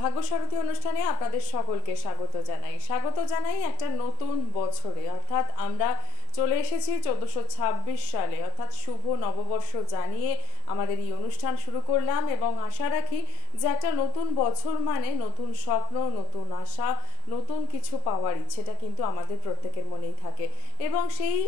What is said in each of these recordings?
ভাগ্যসারথী অনুষ্ঠানে আপনাদের সকলকে স্বাগত জানাই একটা নতুন বছরে, অর্থাৎ আমরা চলে এসেছি 1426 সালে, অর্থাৎ শুভ নববর্ষ জানিয়ে আমাদের এই অনুষ্ঠান শুরু করলাম এবং আশা রাখি যে একটা নতুন বছর মানে নতুন স্বপ্ন, নতুন আশা, নতুন কিছু পাওয়ার ইচ্ছেটা কিন্তু আমাদের প্রত্যেকের মনেই থাকে এবং সেই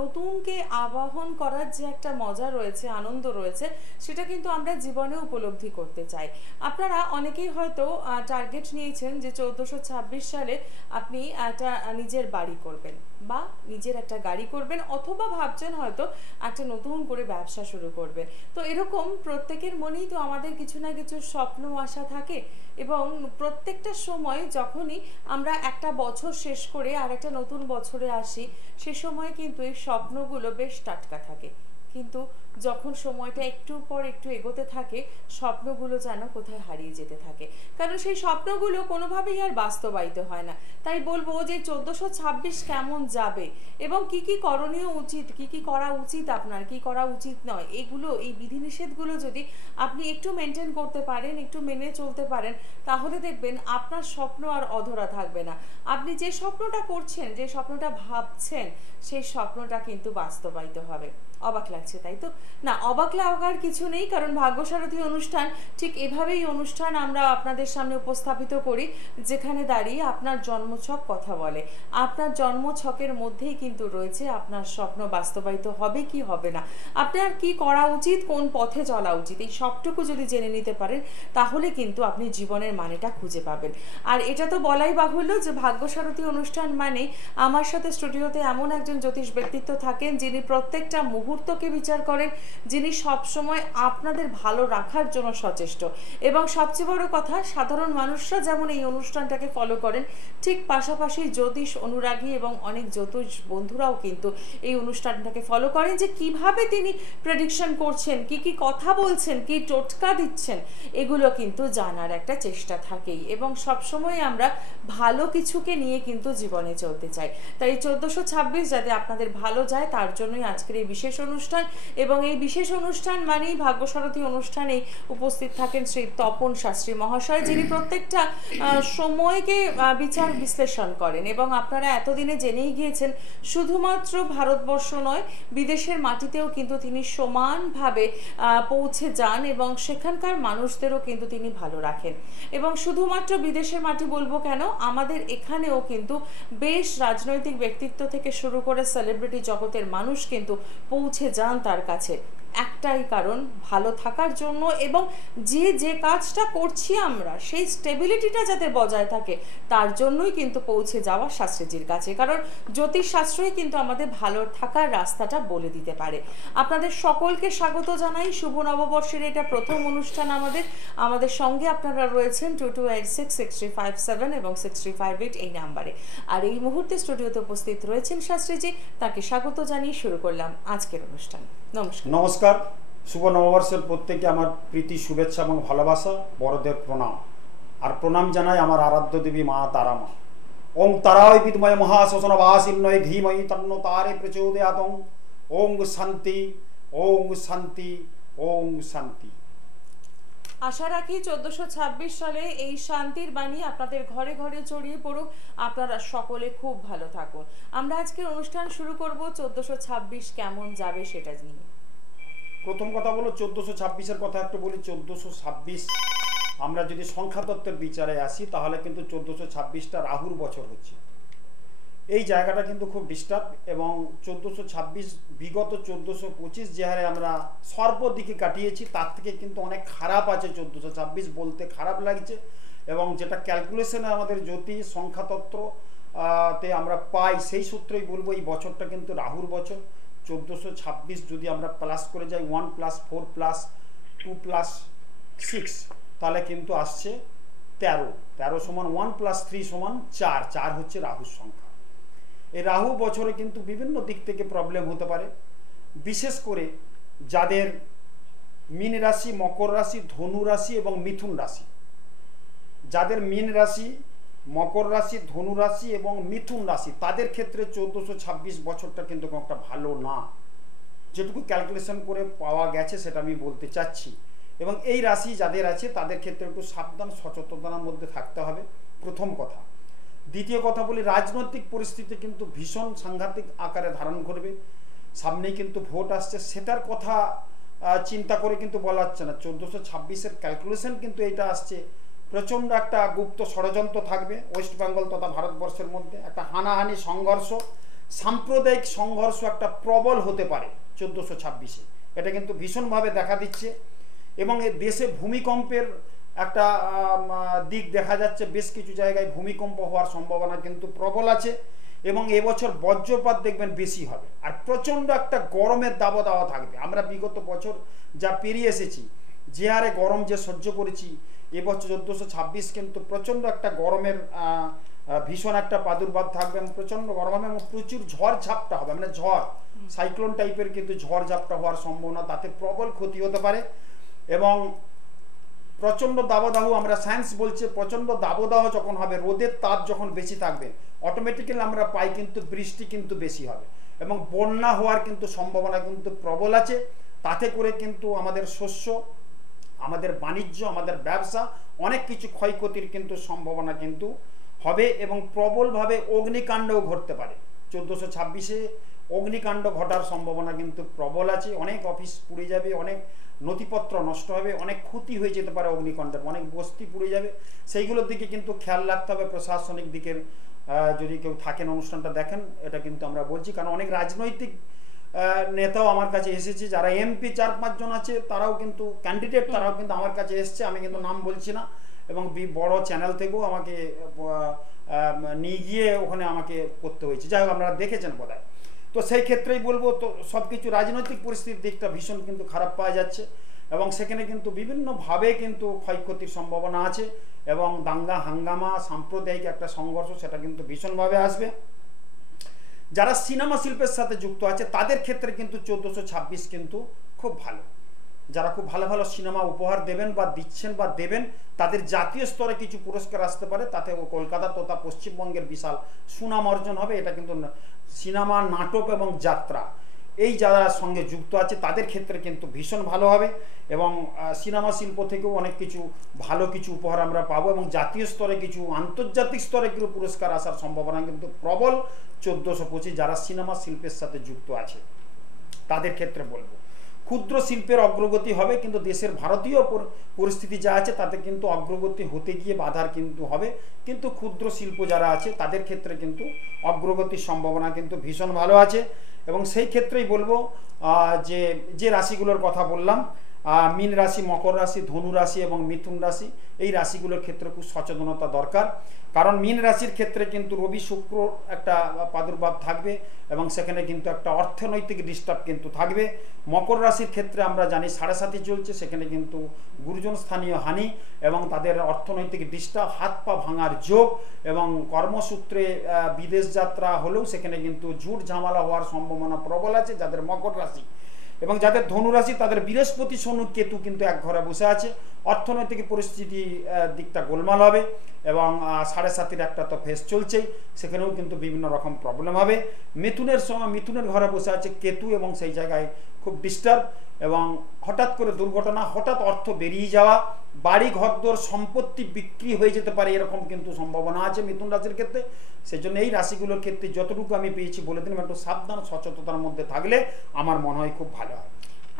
নতুনকে আবাহন করার যে একটা মজা রয়েছে, আনন্দ রয়েছে, সেটা কিন্তু আমরা জীবনে উপলব্ধি করতে চাই। আপনারা অনেকেই হয়তো টার্গেট নিয়েছেন যে 1426 সালে আপনি একটা নিজের বাড়ি করবেন বা নিজের একটা গাড়ি করবেন, অথবা ভাবছেন হয়তো একটা নতুন করে ব্যবসা শুরু করবেন। তো এরকম প্রত্যেকের মনেই তো আমাদের কিছু না কিছু স্বপ্ন আশা থাকে এবং প্রত্যেকটা সময় যখনই আমরা একটা বছর শেষ করে আর একটা নতুন বছরে আসি, সে সময় কিন্তু এই স্বপ্নগুলো বেশ টাটকা থাকে। কিন্তু যখন সময়টা একটু পর একটু এগোতে থাকে, স্বপ্নগুলো যেন কোথায় হারিয়ে যেতে থাকে, কারণ সেই স্বপ্নগুলো কোনোভাবেই আর বাস্তবায়িত হয় না। তাই বলবো যে 1426 কেমন যাবে এবং কি কি করণীয় উচিত, কি কি করা উচিত, আপনার কি করা উচিত নয়, এগুলো, এই বিধিনিষেধগুলো যদি আপনি একটু মেনটেন করতে পারেন, একটু মেনে চলতে পারেন, তাহলে দেখবেন আপনার স্বপ্ন আর অধরা থাকবে না। আপনি যে স্বপ্নটা করছেন, যে স্বপ্নটা ভাবছেন, সেই স্বপ্নটা কিন্তু বাস্তবায়িত হবে। অবাক লাগছে তাই তো? না, অবাক লাগার কিছু নেই, কারণ ভাগ্যসারথী অনুষ্ঠান ঠিক এভাবেই অনুষ্ঠান আমরা আপনাদের সামনে উপস্থাপিত করি, যেখানে দাঁড়িয়ে আপনার জন্মছক কথা বলে। আপনার জন্মছকের মধ্যেই কিন্তু রয়েছে আপনার স্বপ্ন বাস্তবায়িত হবে কি হবে না, আপনার কি করা উচিত, কোন পথে চলা উচিত, এই সবটুকু যদি জেনে নিতে পারেন, তাহলে কিন্তু আপনি জীবনের মানেটা খুঁজে পাবেন। আর এটা তো বলাই বাহুল্য যে ভাগ্যসারথী অনুষ্ঠান মানে আমার সাথে স্টুডিওতে এমন একজন জ্যোতিষ ব্যক্তিত্ব থাকেন, যিনি প্রত্যেকটা মুহূর্তকে বিচার করেন, যিনি সবসময় আপনাদের ভালো রাখার জন্য সচেষ্ট। এবং সবচেয়ে বড় কথা, সাধারণ মানুষরা যেমন এই অনুষ্ঠানটাকে ফলো করেন, ঠিক পাশাপাশি জ্যোতিষ অনুরাগী এবং অনেক জ্যোতিষ বন্ধুরাও কিন্তু এই অনুষ্ঠানটাকে ফলো করেন, যে কিভাবে তিনি প্রেডিকশন করছেন, কি কি কথা বলছেন, কি টোটকা দিচ্ছেন, এগুলো কিন্তু জানার একটা চেষ্টা থাকেই। এবং সবসময় আমরা ভালো কিছুকে নিয়ে কিন্তু জীবনে চলতে চাই। তাই 1426 যাতে আপনাদের ভালো যায়, তার জন্যই আজকের এই বিশেষ অনুষ্ঠান। এবং এই বিশেষ অনুষ্ঠান মানেই ভাগ্যসারথী অনুষ্ঠানেই উপস্থিত থাকেন শ্রী তপন শাস্ত্রী মহাশয়, যিনি প্রত্যেকটা সময়কে বিচার বিশ্লেষণ করেন। এবং আপনারা এতদিনে জেনেই গিয়েছেন, শুধুমাত্র ভারতবর্ষ নয়, বিদেশের মাটিতেও কিন্তু তিনি সমানভাবে পৌঁছে যান এবং সেখানকার মানুষদেরও কিন্তু তিনি ভালো রাখেন। এবং শুধুমাত্র বিদেশের মাটি বলবো কেন, আমাদের এখানেও কিন্তু বেশ রাজনৈতিক ব্যক্তিত্ব থেকে শুরু করে সেলিব্রিটি জগতের মানুষ কিন্তু পৌঁছে যান তার কাছে, একটাই কারণ, ভালো থাকার জন্য। এবং যে যে কাজটা করছি আমরা, সেই স্টেবিলিটিটা যাতে বজায় থাকে, তার জন্যই কিন্তু পৌঁছে যাওয়া শাস্ত্রীজির কাছে, কারণ জ্যোতিষ শাস্ত্রই কিন্তু আমাদের ভালো থাকার রাস্তাটা বলে দিতে পারে। আপনাদের সকলকে স্বাগত জানাই শুভ নববর্ষের এটা প্রথম অনুষ্ঠান আমাদের সঙ্গে আপনারা রয়েছেন 22866357 এবং 6358 এই নাম্বারে। আর এই মুহূর্তে স্টুডিওতে উপস্থিত রয়েছেন শাস্ত্রীজি, তাকে স্বাগত জানিয়ে শুরু করলাম আজকের অনুষ্ঠান। নমস্কার। নমস্কার। শুভ নববর্ষের প্রত্যেকে আমার প্রীতি, শুভেচ্ছা এবং ভালোবাসা, বড়দের প্রণাম। আর প্রণাম জানাই আমার আরাধ্য দেবী মা তারা মা। ওং তারায় বিদ্ময়ে মহাশ্মশান বাসিন্নয়ে ধীমহি তন্নো তারে প্রচোদয়াৎ। ওং শান্তি, ওং শান্তি, ওং শান্তি। আশা রাখি 1426 সালে এই শান্তির বাণী আপনাদের ঘরে ঘরে ছড়িয়ে পড়ুক, আপনারা সকলে খুব ভালো থাকুন। আমরা আজকের অনুষ্ঠান শুরু করব 1426 কেমন যাবে সেটা নিয়ে। প্রথম কথা বলো 1426-এর কথা একটু বলি। 1426 আমরা যদি সংখ্যাতত্ত্বের বিচারে আসি, তাহলে কিন্তু 1426টা রাহুর বছর হচ্ছে। এই জায়গাটা কিন্তু খুব ডিস্টার্ব। এবং 1426 বিগত 1425 যে হারে আমরা সর্বদিকে কাটিয়েছি, তার থেকে কিন্তু অনেক খারাপ আছে 1426, বলতে খারাপ লাগছে। এবং যেটা ক্যালকুলেশনে আমাদের জ্যোতিষ সংখ্যাতত্ত্ব তে আমরা পাই, সেই সূত্রেই বলবো এই বছরটা কিন্তু রাহুর বছর। 1426 যদি আমরা প্লাস করে যাই, 1 + 4 + 2 + 6, তাহলে কিন্তু আসছে 13। 13 সমান 1 + 3 সমান 4। 4 হচ্ছে রাহুর সংখ্যা। এই রাহু বছরে কিন্তু বিভিন্ন দিক থেকে প্রবলেম হতে পারে, বিশেষ করে যাদের মীন রাশি, মকর রাশি, ধনু রাশি এবং মিথুন রাশি। যাদের মীন রাশি, মকর রাশি, ধনু রাশি এবং মিথুন রাশি, তাদের ক্ষেত্রে 1426 বছরটা কিন্তু একটা ভালো না। যেটুকু ক্যালকুলেশন করে পাওয়া গেছে সেটা আমি বলতে চাচ্ছি। এবং এই রাশি যাদের আছে তাদের ক্ষেত্রে একটু সাবধান সচেতনতার মধ্যে থাকতে হবে, প্রথম কথা। দ্বিতীয় কথা বলি, রাজনৈতিক পরিস্থিতি কিন্তু ভীষণ সাংঘাতিক আকারে ধারণ করবে। সামনেই কিন্তু ভোট আসছে, সেটার কথা চিন্তা করে কিন্তু বলা যাচ্ছে না। 1426-এর ক্যালকুলেশন কিন্তু এটা আসছে, প্রচণ্ড একটা গুপ্ত ষড়যন্ত্র থাকবে ওয়েস্ট বেঙ্গল তথা ভারতবর্ষের মধ্যে। একটা হানাহানি সংঘর্ষ, সাম্প্রদায়িক সংঘর্ষ একটা প্রবল হতে পারে 1426-এ, এটা কিন্তু ভীষণভাবে দেখা দিচ্ছে। এবং এ দেশে ভূমিকম্পের একটা দিক দেখা যাচ্ছে, বেশ কিছু জায়গায় ভূমিকম্প হওয়ার সম্ভাবনা কিন্তু প্রবল আছে। এবং এবছর বজ্রপাত দেখবেন বেশি হবে, আর প্রচণ্ড একটা গরমের দাবদাহ থাকবে। আমরা বিগত বছর যা পেরিয়ে এসেছি, যে হারে গরম যে সহ্য করেছি, এবছর 1426 কিন্তু প্রচণ্ড একটা গরমের ভীষণ একটা প্রাদুর্ভাব থাকবে এবং প্রচণ্ড গরম হবে এবং প্রচুর ঝড় ঝাপটা হবে, মানে ঝড় সাইক্লোন টাইপের কিন্তু ঝড় ঝাপটা হওয়ার সম্ভাবনা, তাতে প্রবল ক্ষতি হতে পারে। এবং প্রচণ্ড দাবদাহ, আমরা সায়েন্স বলছে প্রচণ্ড দাবদাহ যখন হবে, রোদের তাপ যখন বেশি থাকবে, অটোমেটিক্যালি আমরা পাই কিন্তু বৃষ্টি কিন্তু বেশি হবে এবং বন্যা হওয়ার কিন্তু সম্ভাবনা কিন্তু প্রবল আছে। তাতে করে কিন্তু আমাদের শস্য, আমাদের বাণিজ্য, আমাদের ব্যবসা, অনেক কিছু ক্ষয়ক্ষতির কিন্তু সম্ভাবনা কিন্তু হবে এবং প্রবলভাবে অগ্নিকাণ্ডও ঘটতে পারে। 1426-এ অগ্নিকাণ্ড ঘটার সম্ভাবনা কিন্তু প্রবল আছে। অনেক অফিস পুড়ে যাবে, অনেক নথিপত্র নষ্ট হবে, অনেক ক্ষতি হয়ে যেতে পারে অগ্নিকাণ্ডের, অনেক বস্তি পুড়ে যাবে। সেইগুলোর দিকে কিন্তু খেয়াল রাখতে হবে প্রশাসনিক দিকের। যদি কেউ থাকেন অনুষ্ঠানটা দেখেন, এটা কিন্তু আমরা বলছি, কারণ অনেক রাজনৈতিক নেতাও আমার কাছে এসেছে, যারা এমপি 4-5 জন আছে, তারাও কিন্তু ক্যান্ডিডেট, তারাও কিন্তু আমার কাছে এসছে, আমি কিন্তু নাম বলছি না। এবং বড় চ্যানেল থেকেও আমাকে নিয়ে গিয়ে ওখানে আমাকে করতে হয়েছে, যাই হোক আপনারা দেখেছেন বোধহয়। তো সেই ক্ষেত্রেই বলবো, তো সব কিছু রাজনৈতিক পরিস্থিতির দিকটা ভীষণ কিন্তু খারাপ পাওয়া যাচ্ছে এবং সেখানে কিন্তু বিভিন্নভাবে কিন্তু ক্ষয়ক্ষতির সম্ভাবনা আছে এবং দাঙ্গা হাঙ্গামা, সাম্প্রদায়িক একটা সংঘর্ষ, সেটা কিন্তু ভীষণভাবে আসবে। যারা সিনেমা শিল্পের সাথে যুক্ত আছে তাদের ক্ষেত্রে কিন্তু 1426 কিন্তু খুব ভালো। যারা খুব ভালো ভালো সিনেমা উপহার দেবেন বা দিচ্ছেন বা দেবেন, তাদের জাতীয় স্তরে কিছু পুরস্কার আসতে পারে, তাতে কলকাতা তথা পশ্চিমবঙ্গের বিশাল সুনাম অর্জন হবে। এটা কিন্তু সিনেমা, নাটক এবং যাত্রা, এই যারা সঙ্গে যুক্ত আছে তাদের ক্ষেত্রে কিন্তু ভীষণ ভালো হবে এবং সিনেমা শিল্প থেকেও অনেক কিছু ভালো কিছু উপহার আমরা পাবো এবং জাতীয় স্তরে কিছু, আন্তর্জাতিক স্তরে কিছু পুরস্কার আসার সম্ভাবনা কিন্তু প্রবল 1425 যারা সিনেমা শিল্পের সাথে যুক্ত আছে তাদের ক্ষেত্রে বলবো। ক্ষুদ্র শিল্পের অগ্রগতি হবে, কিন্তু দেশের ভারতীয় পরিস্থিতি যা আছে তাতে কিন্তু অগ্রগতি হতে গিয়ে বাধার কিন্তু হবে, কিন্তু ক্ষুদ্র শিল্প যারা আছে তাদের ক্ষেত্রে কিন্তু অগ্রগতির সম্ভাবনা কিন্তু ভীষণ ভালো আছে। এবং সেই ক্ষেত্রেই বলবো যে যে রাশিগুলোর কথা বললাম, মীন রাশি, মকর রাশি, ধনু রাশি এবং মিথুন রাশি, এই রাশিগুলোর ক্ষেত্রে খুব সচেতনতা দরকার। কারণ মীন রাশির ক্ষেত্রে কিন্তু রবি শুক্র একটা প্রাদুর্ভাব থাকবে এবং সেখানে কিন্তু একটা অর্থনৈতিক ডিস্টার্ব কিন্তু থাকবে। মকর রাশির ক্ষেত্রে আমরা জানি 7.5 চলছে, সেখানে কিন্তু গুরুজন স্থানীয় হানি এবং তাদের অর্থনৈতিক ডিস্টার্ব, হাত পা ভাঙার যোগ এবং কর্মসূত্রে বিদেশ যাত্রা হলেও সেখানে কিন্তু ঝুট ঝামেলা হওয়ার সম্ভাবনা প্রবল আছে যাদের মকর রাশি। এবং যাদের ধনুরাশি তাদের বৃহস্পতি, শনি, কেতু কিন্তু এক ঘরে বসে আছে, অর্থনৈতিক পরিস্থিতি দিকটা গোলমাল হবে এবং 7.5-এর একটা তো ফেস চলছেই, সেখানেও কিন্তু বিভিন্ন রকম প্রবলেম হবে। মিথুনের সময় মিথুনের ঘরে বসে আছে কেতু এবং সেই জায়গায় খুব ডিস্টার্ব এবং হঠাৎ করে দুর্ঘটনা, হঠাৎ অর্থ বেরিয়ে যাওয়া, বাড়ি ঘরদোর সম্পত্তি বিক্রি হয়ে যেতে পারে, এরকম কিন্তু সম্ভাবনা আছে মিথুন রাশির ক্ষেত্রে। সেই জন্য এই রাশিগুলোর ক্ষেত্রে যতটুকু আমি পেয়েছি বলে দিলাম, একটু সাবধান সচেতনতার মধ্যে থাকলে আমার মনে হয় খুব ভালো হয়।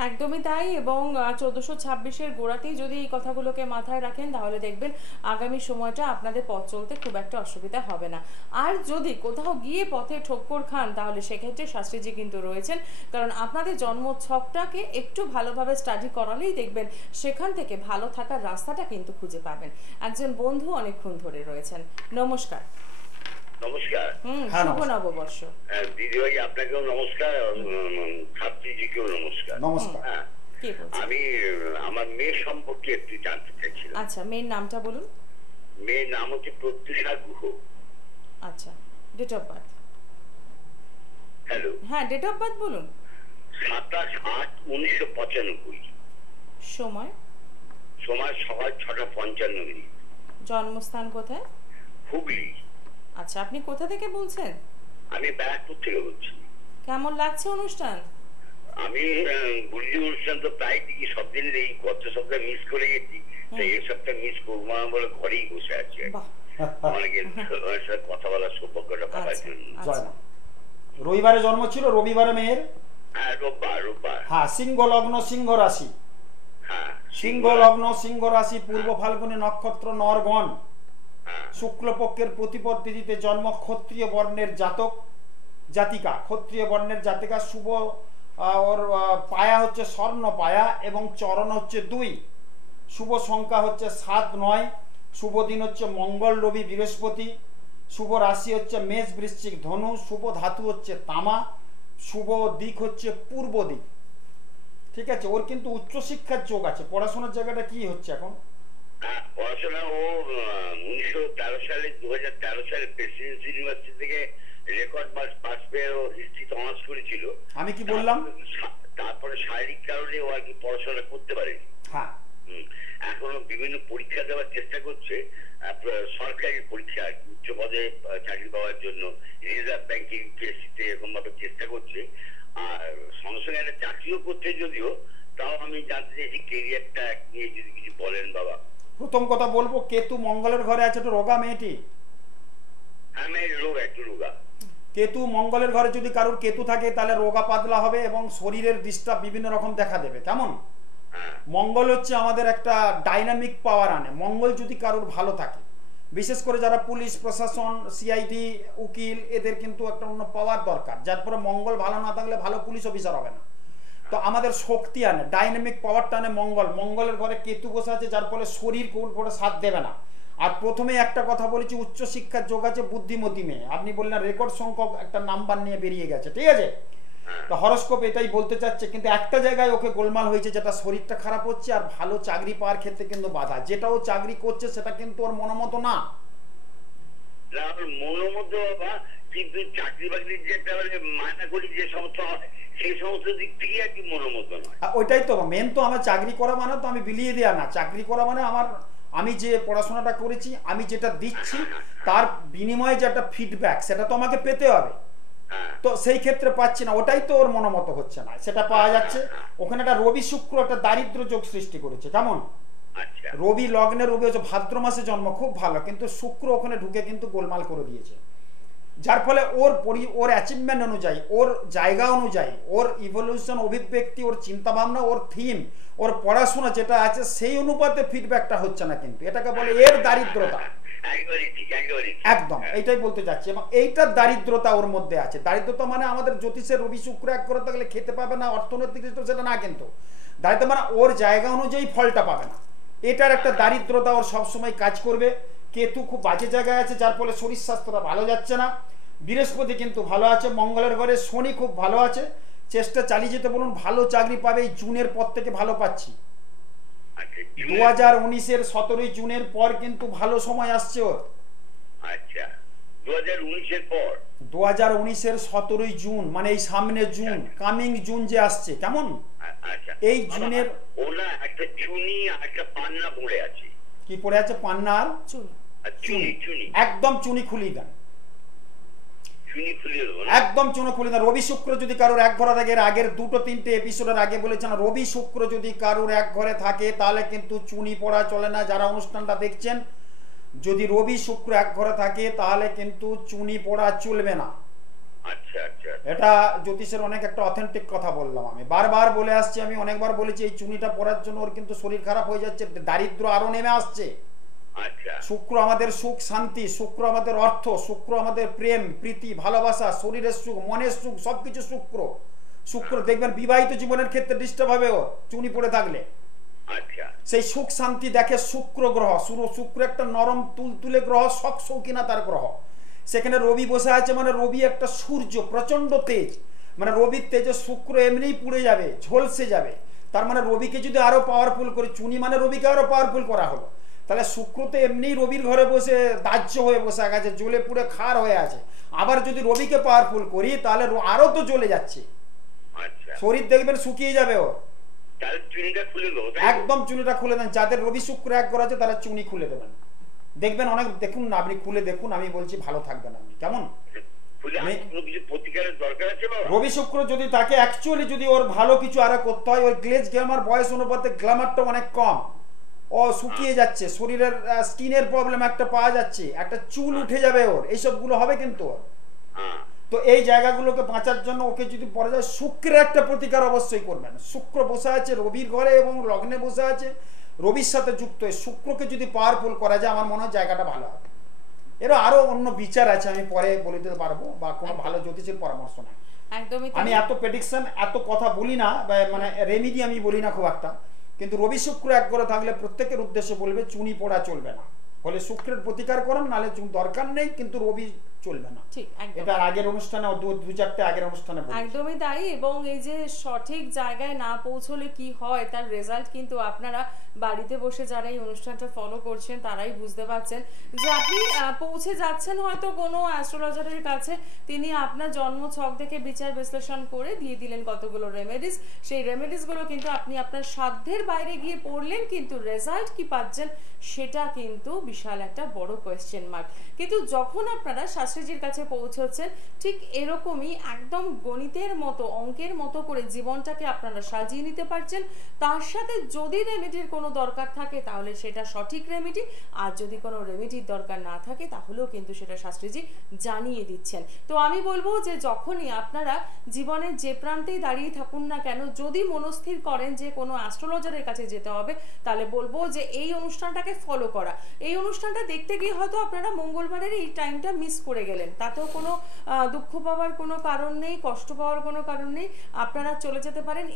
একদমই তাই। এবং 1426-এর গোড়াতেই যদি এই কথাগুলোকে মাথায় রাখেন, তাহলে দেখবেন আগামী সময়টা আপনাদের পথ চলতে খুব একটা অসুবিধা হবে না। আর যদি কোথাও গিয়ে পথে ঠক্কর খান, তাহলে সেক্ষেত্রে শাস্ত্রীজি কিন্তু রয়েছেন, কারণ আপনাদের জন্মছকটাকে একটু ভালোভাবে স্টাডি করালেই দেখবেন সেখান থেকে ভালো থাকার রাস্তাটা কিন্তু খুঁজে পাবেন। একজন বন্ধু অনেকক্ষণ ধরে রয়েছেন। নমস্কার। নমস্কার। হ্যাঁ, শুভ নমস্কার। নববর্ষ। দিদি ভাই আপনাকেও নমস্কার, ছাত্রীজিকেও নমস্কার। নমস্কার। হ্যাঁ, কে বলছেন? আমি আমার মেয়ে সম্পর্কে একটু জানতে চাইছিলাম। আচ্ছা, মেয়ের নামটা বলুন। মেয়ের নাম হচ্ছে প্রত্যুষা গুহ। আচ্ছা, ডেট অফ বার্থ। হ্যালো, হ্যাঁ, ডেট অফ বার্থ বলুন। 27/8/1995। সময়? সময় সকাল 6:55। জন্মস্থান কোথায়? হুগলি। আচ্ছা, আপনি কোথা থেকে বলছেন? আমি ব্যারাকপুর থেকে বলছি। কেমন লাগছে অনুষ্ঠান? আমি গুরুজি অনুষ্ঠান তো প্রায় দেখি সব দিনের, এই গত সপ্তাহে মিস করে গেছি, তাই এই সপ্তাহে মিস করবো না বলে ঘরেই বসে আছি আর কি। বাহ, অনেকে ওনার সাথে কথা বলার সৌভাগ্যটা পাওয়ার আচ্ছা, জন্য। আচ্ছা। জয় মা। রবিবারে জন্ম ছিল, রবিবারে মেয়ের, হ্যাঁ, রোববার। হ্যাঁ, সিংহ লগ্ন সিংহ রাশি, হ্যাঁ, সিংহ লগ্ন সিংহ রাশি, পূর্ব ফাল্গুনী নক্ষত্র, নরগণ, হ্যাঁ, শুক্লপক্ষের প্রতিপদ তিথিতে জন্ম, ক্ষত্রিয় বর্ণের জাতক জাতিকা, ক্ষত্রিয় বর্ণের জাতিকা, শুভ ওর পায়া হচ্ছে স্বর্ণ পায়া এবং চরণ হচ্ছে 2, শুভ সংখ্যা হচ্ছে 7, 9, শুভ দিন হচ্ছে মঙ্গল, রবি, বৃহস্পতি, শুভ রাশি হচ্ছে মেষ, বৃশ্চিক, ধনু, শুভ ধাতু হচ্ছে তামা, শুভ দিক হচ্ছে পূর্ব দিক। ঠিক আছে, ওর কিন্তু উচ্চশিক্ষার যোগ আছে। পড়াশোনার জায়গাটা কি হচ্ছে এখন? হ্যাঁ, পড়াশোনা ও 1913 সালে 2013 সালে প্রেসিডেন্সি ইউনিভার্সিটি থেকে রেকর্ড পাস পেয়ে ও হিস্ট্রিতে অনার্স করেছিল। আমি কি বললাম? তারপরে শারীরিক কারণে ও আর কি পড়াশোনা করতে পারেনি। হ্যাঁ, এখনো বিভিন্ন পরীক্ষা দেওয়ার চেষ্টা করছে, সরকারি পরীক্ষা আর কি, উচ্চ পদে চাকরি পাওয়ার জন্য রিজার্ভ ব্যাংকে, ইউপিএসসিতে এরকম ভাবে চেষ্টা করছে। আর সঙ্গে সঙ্গে একটা চাকরিও করছে যদিও, তাও আমি জানতে চাইছি কেরিয়ারটা নিয়ে যদি কিছু বলেন বাবা। প্রথম কথা বলবো, কেতু মঙ্গলের ঘরে আছে, একটু রোগা মেয়েটি। হ্যাঁ, মেয়ের রোগ, একটু রোগা। কেতু মঙ্গলের ঘরে যদি কারোর কেতু থাকে তাহলে রোগা পাতলা হবে এবং শরীরের ডিস্টার্ব বিভিন্ন রকম দেখা দেবে। কেমন? হ্যাঁ, মঙ্গল হচ্ছে আমাদের একটা ডাইনামিক পাওয়ার আনে। মঙ্গল যদি কারোর ভালো থাকে, বিশেষ করে যারা পুলিশ প্রশাসন, সিআইডি, উকিল, এদের কিন্তু একটা অন্য পাওয়ার দরকার, যার পরে মঙ্গল ভালো না থাকলে ভালো পুলিশ অফিসার হবে না। তো আমাদের শক্তি আনে, ডাইনামিক পাওয়ারটা আনে মঙ্গল। মঙ্গলের ঘরে কেতু বসে আছে, যার ফলে শরীর কোন করে সাথ দেবে না। আর প্রথমে একটা কথা বলেছি, উচ্চশিক্ষার যোগ আছে, বুদ্ধিমতী মেয়ে। আপনি বললেন রেকর্ড সংখ্যক একটা নাম্বার নিয়ে বেরিয়ে গেছে, ঠিক আছে? তো হরস্কোপ এটাই বলতে চাচ্ছে, কিন্তু একটা জায়গায় ওকে গোলমাল হয়েছে, যেটা শরীরটা খারাপ হচ্ছে আর ভালো চাকরি পাওয়ার ক্ষেত্রে কিন্তু বাধা। যেটা ও চাকরি করছে সেটা কিন্তু ওর মনোমতো না। মনের মধ্যে বাবা, কিন্তু চাকরি বাকরির যেটা মায়না করি যে সমস্ত হয়, সেই সমস্ত দিক থেকে আর কি মনের মতো নয়। ওইটাই তো মেন। তো আমার চাকরি করা মানে তো আমি বিলিয়ে দেওয়া না। চাকরি করা মানে আমি যে পড়াশোনাটা করেছি, আমি যেটা দিচ্ছি তার বিনিময়ে যে একটা ফিডব্যাক, সেটা তো আমাকে পেতে হবে। তো সেই ক্ষেত্রে পাচ্ছি না, ওটাই তো ওর মনোমত হচ্ছে না, সেটা পাওয়া যাচ্ছে। ওখানে একটা রবি শুক্র একটা দারিদ্র যোগ সৃষ্টি করেছে। কেমন? রবি লগ্নে, রবি হচ্ছে ভাদ্র মাসে জন্ম, খুব ভালো, কিন্তু শুক্র ওখানে ঢুকে কিন্তু গোলমাল করে দিয়েছে। যার ফলে ওর অ্যাচিভমেন্ট অনুযায়ী, ওর জায়গা অনুযায়ী, ওর ইভলিউশন, অভিব্যক্তি, ওর চিন্তাভাবনা, ওর থিম, ওর পড়াশোনা যেটা আছে সেই অনুপাতে ফিডব্যাকটা হচ্ছে না, কিন্তু এটাকে বলে এর দারিদ্রতা। একদম এইটাই বলতে চাচ্ছি। এবং এইটার দারিদ্রতা ওর মধ্যে আছে। দারিদ্রতা মানে আমাদের জ্যোতিষের রবি শুক্র এক করে থাকলে খেতে পাবে না, অর্থনৈতিক সেটা না, কিন্তু দারিদ্র মানে ওর জায়গা অনুযায়ী ফলটা পাবে না। এটার একটা দারিদ্রতা ওর সবসময় কাজ করবে। কেতু খুব বাজে জায়গায় আছে, যার ফলে শরীর স্বাস্থ্যটা ভালো যাচ্ছে না। বৃহস্পতি কিন্তু ভালো আছে, মঙ্গলের ঘরে শনি খুব ভালো আছে। চেষ্টা চালিয়ে যেতে বলুন, ভালো চাকরি পাবে। এই জুনের পর থেকে ভালো পাচ্ছি। 2019-এর 17 জুনের পর কিন্তু ভালো সময় আসছে ওর। আচ্ছা, 2019-এর পর, 2019-এর 17 জুন মানে এই সামনে জুন, কামিং জুন যে আসছে, কেমন? এই জুনের ওনা একটা চুনি আর একটা পান্না পড়ে আছে। কি পড়ে আছে? পান্না আর চুনি। একদম চুনি খুলিয়ে দেন, চুনি খুলিয়ে দেবো, একদম চুনি খুলিয়ে দেন। রবি শুক্র যদি কারোর এক ঘরে থাকে, আগের 2-3টে এপিসোডের আগে বলেছেন, রবি শুক্র যদি কারোর এক ঘরে থাকে তাহলে কিন্তু চুনি পড়া চলে না। যারা অনুষ্ঠানটা দেখছেন, যদি রবি শুক্র এক ঘরে থাকে তাহলে কিন্তু চুনি পড়া চলবে না। এটা জ্যোতিষের অনেক একটা অথেন্টিক কথা বললাম। আমি বারবার বলে আসছি, আমি অনেকবার বলেছি, এই চুনিটা পড়ার জন্য ওর কিন্তু শরীর খারাপ হয়ে যাচ্ছে, দারিদ্র আরো নেমে আসছে। শুক্র আমাদের সুখ শান্তি, শুক্র আমাদের অর্থ, শুক্র আমাদের প্রেম প্রীতি ভালোবাসা, শরীরের সুখ, মনের সুখ, সবকিছু শুক্র দেখবেন বিবাহিত জীবনের ক্ষেত্রে ডিস্টার্ব হবে ওর চুনি পড়ে থাকলে। সেই সুখ শান্তি দেখে শুক্র গ্রহ। শুক্র একটা নরম তুলতুলে গ্রহ, শখ শৌখিনতার গ্রহ। সেখানে রবি বসে আছে মানে রবি একটা সূর্য, প্রচন্ড তেজ। মানে রবির তেজে শুক্র এমনিই পুড়ে যাবে, ঝলসে যাবে। তার মানে রবিকে যদি আরো পাওয়ারফুল করে, চুনি মানে রবিকে আরো পাওয়ারফুল করা হলো। তাহলে শুক্র তো এমনি রবির ঘরে বসে দাহ্য হয়ে বসে গেছে, জ্বলে পুড়ে খার হয়ে আছে। আবার যদি রবিকে পাওয়ারফুল করি তাহলে আরো তো জ্বলে যাচ্ছে, শরীর দেখবেন শুকিয়ে যাবে ওর। একদম চুনিটা খুলে দেন। যাদের রবি শুক্র এক ঘর আছে তারা চুনি খুলে দেবেন, দেখবেন অনেক। দেখুন না, আপনি খুলে দেখুন, আমি বলছি ভালো থাকবেন আপনি। কেমন? খুলে আর আমি- কোনো কিছু প্রতিকারের দরকার আছে বাবা? রবি শুক্র যদি তাকে অ্যাকচুয়ালি যদি ওর ভালো কিছু আরো করতে হয়, ওই গ্লেজ গ্ল্যামার বয়স অনুপাতে গ্ল্যামারটা অনেক কম, ও শুকিয়ে যাচ্ছে, শরীরের স্কিনের প্রবলেম একটা পাওয়া যাচ্ছে, একটা চুল উঠে যাবে ওর, এইসবগুলো হবে কিন্তু ওর। হ্যাঁ তো এই জায়গাগুলোকে বাঁচার জন্য ওকে যদি পরে যায়, শুক্রের একটা প্রতিকার অবশ্যই করবেন। শুক্র বসে আছে রবির ঘরে এবং লগ্নে বসে আছে, রবির সাথে যুক্ত হয়ে শুক্রকে যদি পাওয়ারফুল করা যায়, আমার মনে হয় জায়গাটা ভালো হবে। এরও আরো অন্য বিচার আছে, আমি পরে বলে দিতে পারবো, বা কোনো ভালো জ্যোতিষের পরামর্শ নেই। একদমই তাই। আমি এত প্রেডিকশন এত কথা বলি না, বা মানে রেমিডি আমি বলি না খুব একটা, কিন্তু রবি শুক্র এক করে থাকলে প্রত্যেকের উদ্দেশ্যে বলবে চুনি পড়া চলবে না, বলে শুক্রের প্রতিকার করেন, নাহলে দরকার নেই, কিন্তু রবি চলবে না। ঠিক, একদম এটা আগের অনুষ্ঠানে দু চারটে আগের অনুষ্ঠানে বলি। একদমই তাই। এবং এই যে সঠিক জায়গায় না পৌঁছলে কি হয়, তার রেজাল্ট কিন্তু আপনারা বাড়িতে বসে যারা এই অনুষ্ঠানটা ফলো করছেন তারাই বুঝতে পারছেন যে আপনি পৌঁছে যাচ্ছেন হয়তো কোনো অ্যাস্ট্রোলজারের কাছে, তিনি আপনার জন্ম ছক থেকে বিচার বিশ্লেষণ করে দিয়ে দিলেন কতগুলো রেমেডিস, সেই রেমেডিসগুলো কিন্তু আপনি আপনার সাধ্যের বাইরে গিয়ে পড়লেন, কিন্তু রেজাল্ট কি পাচ্ছেন সেটা কিন্তু বিশাল একটা বড় কোয়েশ্চেন মার্ক। কিন্তু যখন আপনারা শাস্ত্রীজির কাছে পৌঁছচ্ছেন, ঠিক এরকমই একদম গণিতের মতো অঙ্কের মতো করে জীবনটাকে আপনারা সাজিয়ে নিতে পারছেন। তার সাথে যদি রেমেডির কোনো দরকার থাকে তাহলে সেটা সঠিক রেমেডি, আর যদি কোনো রেমেডির দরকার না থাকে তাহলেও কিন্তু সেটা শাস্ত্রীজি জানিয়ে দিচ্ছেন। তো আমি বলবো যে যখনই আপনারা জীবনের যে প্রান্তেই দাঁড়িয়ে থাকুন না কেন, যদি মনস্থির করেন যে কোনো অ্যাস্ট্রোলজারের কাছে যেতে হবে, তাহলে বলবো যে এই অনুষ্ঠানটাকে ফলো করা। এই অনুষ্ঠানটা দেখতে গিয়ে হয়তো আপনারা মঙ্গলবারের এই টাইমটা মিস করে গেলেন, তাতেও কোনো দুঃখ পাওয়ার কোনো কারণ নেই, কষ্ট পাওয়ার কোনো কারণ নেই। আপনারা চলে যেতে পারেন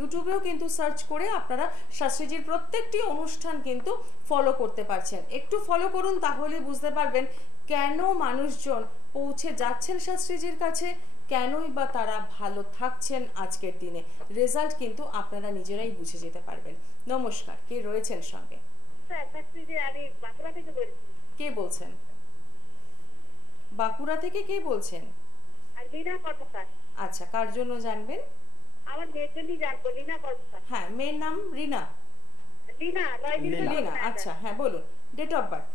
ইউটিউবেও কিন্তু সার্চ করে আপনারা শাস্ত্রীজির প্রত্যেকটি অনুষ্ঠান কিন্তু ফলো করতে পারছেন। একটু ফলো করুন, তাহলে বুঝতে পারবেন কেন মানুষজন পৌঁছে যাচ্ছেন শাস্ত্রীজির কাছে, কেনই বা তারা ভালো থাকছেন আজকের দিনে। রেজাল্ট কিন্তু আপনারা নিজেরাই বুঝে যেতে পারবেন। নমস্কার, কে রয়েছেন সঙ্গে? আমি বাঁকুড়া থেকে বলছি। কে বলছেন? বাঁকুড়া থেকে কে বলছেন? আর লীনা কর্মকার। আচ্ছা, কার জন্য জানবেন? আমার মেয়ের জন্যই জানবো, লীনা কর্মকার। হ্যাঁ, মেয়ের নাম রিনা। লীনা, লীনা, আচ্ছা, হ্যাঁ বলুন। Date of birth?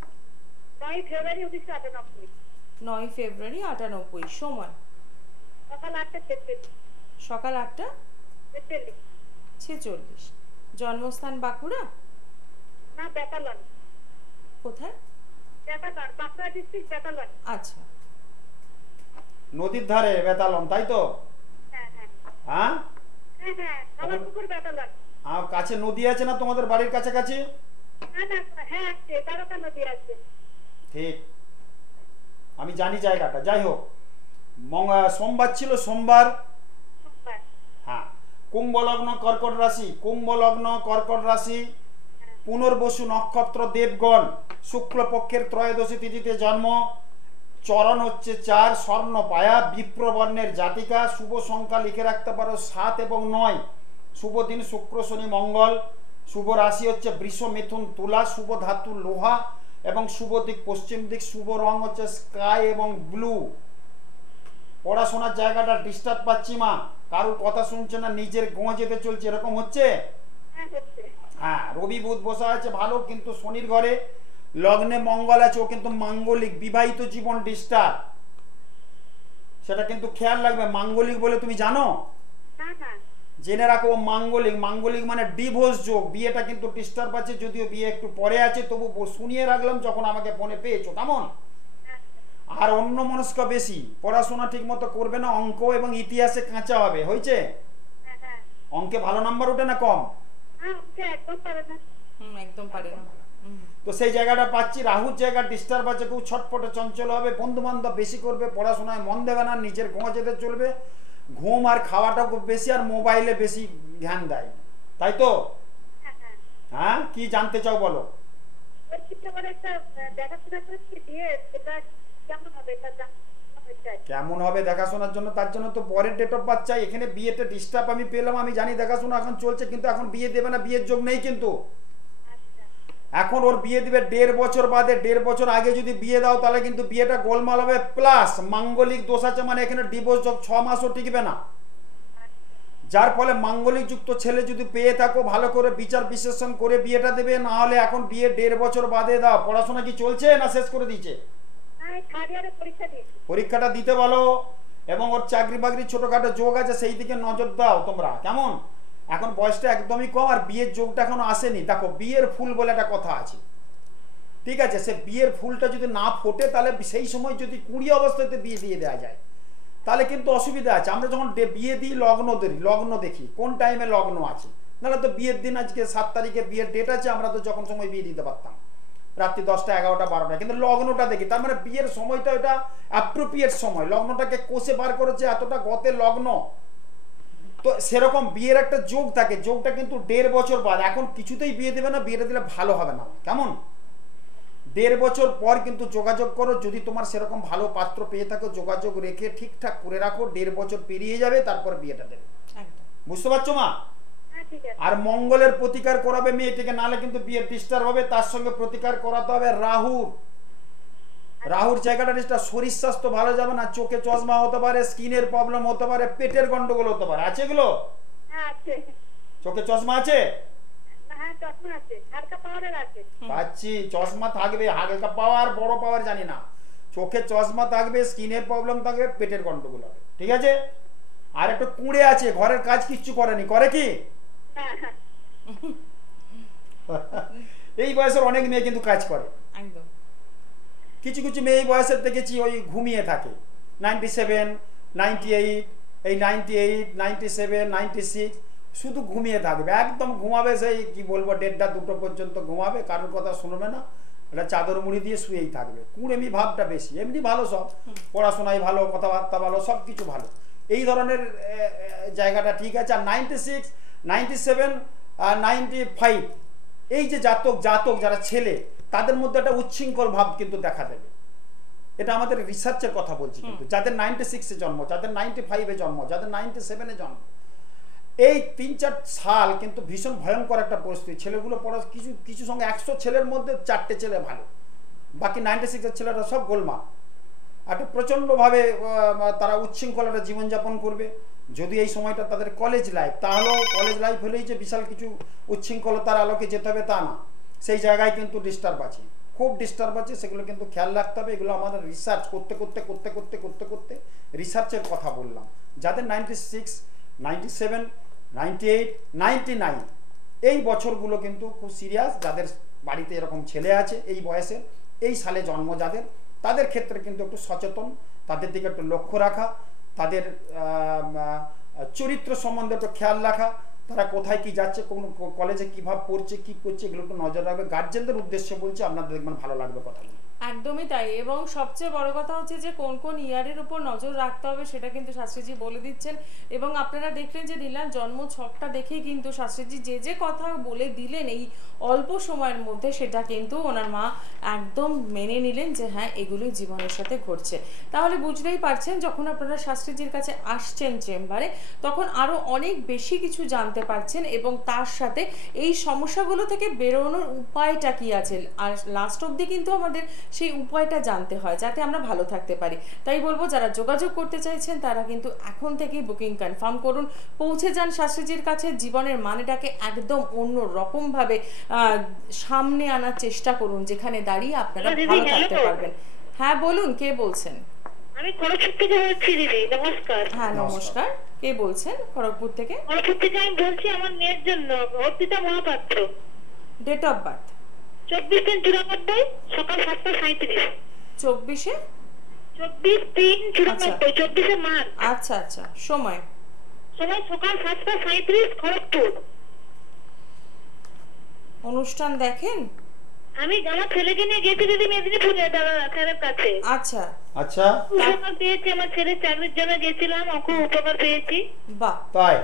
9 ফেব্রুয়ারি 1998। 9 ফেব্রুয়ারি 98। সময়? সকাল 8:46। সকাল 8:46। জন্মস্থান বাঁকুড়া? না, বেতালন। কোথায়? বেতালন, বাঁকুড়া ডিস্ট্রিক্ট, বেতালন। আচ্ছা, নদীর ধারে বেতালন, তাই তো? হ্যাঁ হ্যাঁ হ্যাঁ, হ্যাঁ হ্যাঁ, কামারপুকুর, বেতালন। আর কাছে নদী আছে না তোমাদের বাড়ির কাছাকাছি? না না, হ্যাঁ আছে, তারকা নদী আছে। ঠিক, আমি জানি জায়গাটা। যাই হোক, সোমবার ছিল, সোমবার। সোমবার। হ্যাঁ, কুম্ভ লগ্ন কর্কট রাশি, কুম্ভ লগ্ন কর্কট রাশি, পুনর্বসু নক্ষত্র, দেবগণ, শুক্লপক্ষের ত্রয়োদশী তিথিতে জন্ম, চরণ হচ্ছে 4, স্বর্ণ পায়া, বিপ্রবর্ণের জাতিকা, শুভ সংখ্যা লিখে রাখতে পারো 7 এবং 9, শুভ দিন শুক্র শনি মঙ্গল, শুভ রাশি হচ্ছে বৃষ মিথুন তুলা, শুভ ধাতু লোহা এবং শুভ দিক পশ্চিম দিক, শুভ রং হচ্ছে স্কাই এবং ব্লু। পড়াশোনার জায়গাটা ডিস্টার্ব পাচ্ছি মা, কারোর কথা শুনছে না, নিজের গোঁ যেতে চলছে, এরকম হচ্ছে? হ্যাঁ হচ্ছে। হ্যাঁ, রবি বুধ বসা আছে ভালো, কিন্তু শনির ঘরে লগ্নে মঙ্গল আছে, ও কিন্তু মাঙ্গলিক, বিবাহিত জীবন ডিস্টার্ব, সেটা কিন্তু খেয়াল রাখবে। মাঙ্গলিক বলে তুমি জানো? না না। জেনে রাখো, ও মাঙ্গলিক। মাঙ্গলিক মানে ডিভোর্স যোগ, বিয়েটা কিন্তু ডিস্টার্ব আছে, যদিও বিয়ে একটু পরে আছে, তবু শুনিয়ে রাখলাম যখন আমাকে ফোনে পেয়েছো, কেমন? আর অন্য মনস্ক বেশি, পড়াশোনা ঠিক মতো করবে না, অঙ্ক এবং ইতিহাসে কাঁচা হবে, হয়েছে? হ্যাঁ হ্যাঁ অঙ্কে ভালো নাম্বার ওঠে না কম? হ্যাঁ, ওকে একদম পারে না। একদম পারে না। তো সেই জায়গাটা পাচ্ছি। রাহুর জায়গা ডিস্টার্ব আছে, খুব ছটপটে চঞ্চল হবে, বন্ধু বান্ধব বেশি করবে, পড়াশোনায় মন দেবে না, নিজের ঘুমা যেতে চলবে, ঘুম আর খাওয়াটা খুব বেশি, আর মোবাইলে বেশি ধ্যান দেয়, তাই তো? হ্যাঁ হ্যাঁ। হ্যাঁ, কি জানতে চাও বলো? ওর চিন্তা করে একটা দেখাশোনা করেছি, দিয়ে সেটা কেমন হবে এটা জানতে চাই। কেমন হবে দেখাশোনার জন্য? তার জন্য তো পরের ডেট অফ বার্থ চাই। এখানে বিয়েতে ডিস্টার্ব আমি পেলাম, আমি জানি দেখাশোনা এখন চলছে, কিন্তু এখন বিয়ে দেবে না, বিয়ের যোগ নেই কিন্তু। আচ্ছা এখন ওর বিয়ে দিবে 1.5 বছর বাদে। 1.5 বছর আগে যদি বিয়ে দাও তাহলে কিন্তু বিয়েটা গোলমাল হবে, প্লাস মাঙ্গলিক দোষ আছে, মানে এখানে ডিভোর্স যোগ 6 মাসও টিকবে না। যার ফলে মাঙ্গলিক যুক্ত ছেলে যদি পেয়ে থাকো, ভালো করে বিচার বিশ্লেষণ করে বিয়েটা দেবে, না হলে এখন বিয়ে 1.5 বছর বাদে দাও। পড়াশোনা কি চলছে না শেষ করে দিয়েছে? হ্যাঁ, আমি থার্ড ইয়ারে পরীক্ষা দিয়েছি। পরীক্ষাটা দিতে বলো, এবং ওর চাকরি বাকরি ছোটখাটো যোগ আছে সেই দিকে নজর দাও তোমরা, কেমন? এখন বয়সটা একদমই কম, আর বিয়ের যোগটা এখনো আসেনি। দেখো, বিয়ের ফুল বলে একটা কথা আছে, ঠিক আছে? সে বিয়ের ফুলটা যদি না ফোটে, তাহলে সেই সময় যদি কুড়ি অবস্থাতে বিয়ে দিয়ে দেওয়া যায়, তাহলে কিন্তু অসুবিধা আছে। আমরা যখন বিয়ে দিই লগ্ন দেখি কোন টাইমে লগ্ন আছে, নাহলে তো বিয়ের দিন আজকে 7 তারিখে বিয়ের ডেট আছে, আমরা তো যখন সময় বিয়ে দিতে পারতাম, রাত্রি 10টা 11টা 12টা, কিন্তু লগ্নটা দেখি। তার মানে বিয়ের সময়টা ওটা অ্যাপ্রোপ্রিয়েট সময়, লগ্নটাকে কোষে বার করেছে, এতটা গতে লগ্ন। তো সেরকম বিয়ের একটা যোগ থাকে, যোগটা কিন্তু 1.5 বছর বাদ। এখন কিছুতেই বিয়ে দেবে না, বিয়েটা দিলে ভালো হবে না, কেমন? 1.5 বছর পর কিন্তু যোগাযোগ করো, যদি তোমার সেরকম ভালো পাত্র পেয়ে থাকো, যোগাযোগ রেখে ঠিকঠাক করে রাখো। 1.5 বছর পেরিয়ে যাবে, তারপর বিয়েটা দেবে। একদম। বুঝতে পারছো মা? হ্যাঁ ঠিক আছে। আর মঙ্গলের প্রতিকার করাবে মেয়েটিকে, নাহলে কিন্তু বিয়ের ডিস্টার্ব হবে। তার সঙ্গে প্রতিকার করাতে হবে রাহুর জায়গাটা ডিস্টার্ব। শরীর স্বাস্থ্য ভালো যাবে না, চোখে চশমা হতে পারে, স্কিনের প্রবলেম হতে পারে, পেটের গন্ডগোল হতে পারে। আছে এগুলো? হ্যাঁ আছে। চোখে চশমা আছে? হ্যাঁ চশমা আছে, হালকা পাওয়ারের আছে। পাচ্ছি, চশমা থাকবে, হালকা পাওয়ার বড় পাওয়ার জানি না, চোখে চশমা থাকবে, স্কিনের প্রবলেম থাকবে, পেটের গন্ডগোল হবে, ঠিক আছে? আর একটা কুঁড়ে আছে, ঘরের কাজ কিচ্ছু করেনি, করে কি? হ্যাঁ হ্যাঁ। এই বয়সের অনেক মেয়ে কিন্তু কাজ করে। একদম। কিছু কিছু মেয়ে এই বয়সের দেখেছি ওই ঘুমিয়ে থাকে, 97, 98, এই 98, 97, 96, শুধু ঘুমিয়ে থাকবে, একদম ঘুমাবে, সেই কি বলবো 1:30 2টো পর্যন্ত ঘুমাবে, কারোর কথা শুনবে না, এটা চাদর মুড়ি দিয়ে শুয়েই থাকবে। কুড়েমি ভাবটা বেশি, এমনি ভালো, সব পড়াশোনায় ভালো, কথাবার্তা ভালো, সব কিছু ভালো, এই ধরনের জায়গাটা ঠিক আছে। আর 96, 97 আর 95, এই যে জাতক যারা ছেলে, তাদের মধ্যে একটা উচ্ছৃঙ্খল ভাব কিন্তু দেখা দেবে। এটা আমাদের রিসার্চের কথা বলছি, কিন্তু যাদের 96-এ জন্ম, যাদের 95-এ জন্ম, যাদের 97-এ জন্ম, এই 3-4 সাল কিন্তু ভীষণ ভয়ঙ্কর একটা পরিস্থিতি। ছেলেগুলো পড়া কিছু সঙ্গে 100 ছেলের মধ্যে 4টে ছেলে ভালো, বাকি 96-এর ছেলেরা সব গোলমাল। একটা প্রচণ্ডভাবে তারা উচ্ছৃঙ্খল একটা জীবনযাপন করবে। যদি এই সময়টা তাদের কলেজ লাইফ, তাহলেও কলেজ লাইফ হলেই যে বিশাল কিছু উচ্ছৃঙ্খলতার আলোকে যেতে হবে তা না, সেই জায়গায় কিন্তু ডিস্টার্ব আছে, খুব ডিস্টার্ব আছে, সেগুলো কিন্তু খেয়াল রাখতে হবে। এগুলো আমাদের রিসার্চ করতে করতে রিসার্চের কথা বললাম। যাদের 96, 97, 98, 99 এই বছরগুলো কিন্তু খুব সিরিয়াস। যাদের বাড়িতে এরকম ছেলে আছে এই বয়সে, এই সালে জন্ম যাদের, তাদের ক্ষেত্রে কিন্তু একটু সচেতন, তাদের দিকে একটু লক্ষ্য রাখা, তাদের চরিত্র সম্বন্ধে একটু খেয়াল রাখা, তারা কোথায় কি যাচ্ছে, কোন কলেজে কিভাবে পড়ছে, কি করছে, এগুলো একটু নজর রাখবে। গার্জেনদের উদ্দেশ্যে বলছি, আপনাদের দেখবেন ভালো লাগবে কথাগুলো। একদমই তাই। এবং সবচেয়ে বড় কথা হচ্ছে যে কোন কোন ইয়ারের উপর নজর রাখতে হবে সেটা কিন্তু শাস্ত্রীজি বলে দিচ্ছেন। এবং আপনারা দেখলেন যে নীলার জন্ম ছকটা দেখেই কিন্তু শাস্ত্রীজি যে কথা বলে দিলেন এই অল্প সময়ের মধ্যে, সেটা কিন্তু ওনার মা একদম মেনে নিলেন যে হ্যাঁ এগুলোই জীবনের সাথে ঘটছে। তাহলে বুঝতেই পারছেন, যখন আপনারা শাস্ত্রীজির কাছে আসছেন চেম্বারে, তখন আরও অনেক বেশি কিছু জানতে পারছেন, এবং তার সাথে এই সমস্যাগুলো থেকে বেরোনোর উপায়টা কি আছে, আর লাস্ট অবধি কিন্তু আমাদের সেই উপায়টা জানতে হয় যাতে আমরা ভালো থাকতে পারি। তাই বলবো, যারা যোগাযোগ করতে চাইছেন তারা কিন্তু এখন থেকেই বুকিং কনফার্ম করুন, পৌঁছে যান শাস্ত্রীজির কাছে, জীবনের মানেটাকে একদম অন্য রকমভাবে সামনে আনার চেষ্টা করুন, যেখানে দাঁড়িয়ে আপনারা ভালো থাকতে পারবেন। হ্যাঁ বলুন, কে বলছেন? আমি খড়গপুর থেকে বলছি দিদি, নমস্কার। হ্যাঁ নমস্কার, কে বলছেন? খড়গপুর থেকে। খড়গপুর থেকে আমি বলছি আমার মেয়ের জন্য, Arpita Mahapatra. Date of birth 24/3/94, সকাল 7:37। 24-এ 24/3/94, 24শে মার্চ। আচ্ছা আচ্ছা। সময় সকাল 7:37, খড়গপুর। অনুষ্ঠান দেখেন? আমি আমার ছেলেকে নিয়ে গেছি দিদি মেদিনীপুরে, দাদা স্যারের কাছে। আচ্ছা আচ্ছা, উপকার পেয়েছি, আমার ছেলে চাকরির জন্য গেছিলাম, খুব উপকার পেয়েছি। বাহ, তাই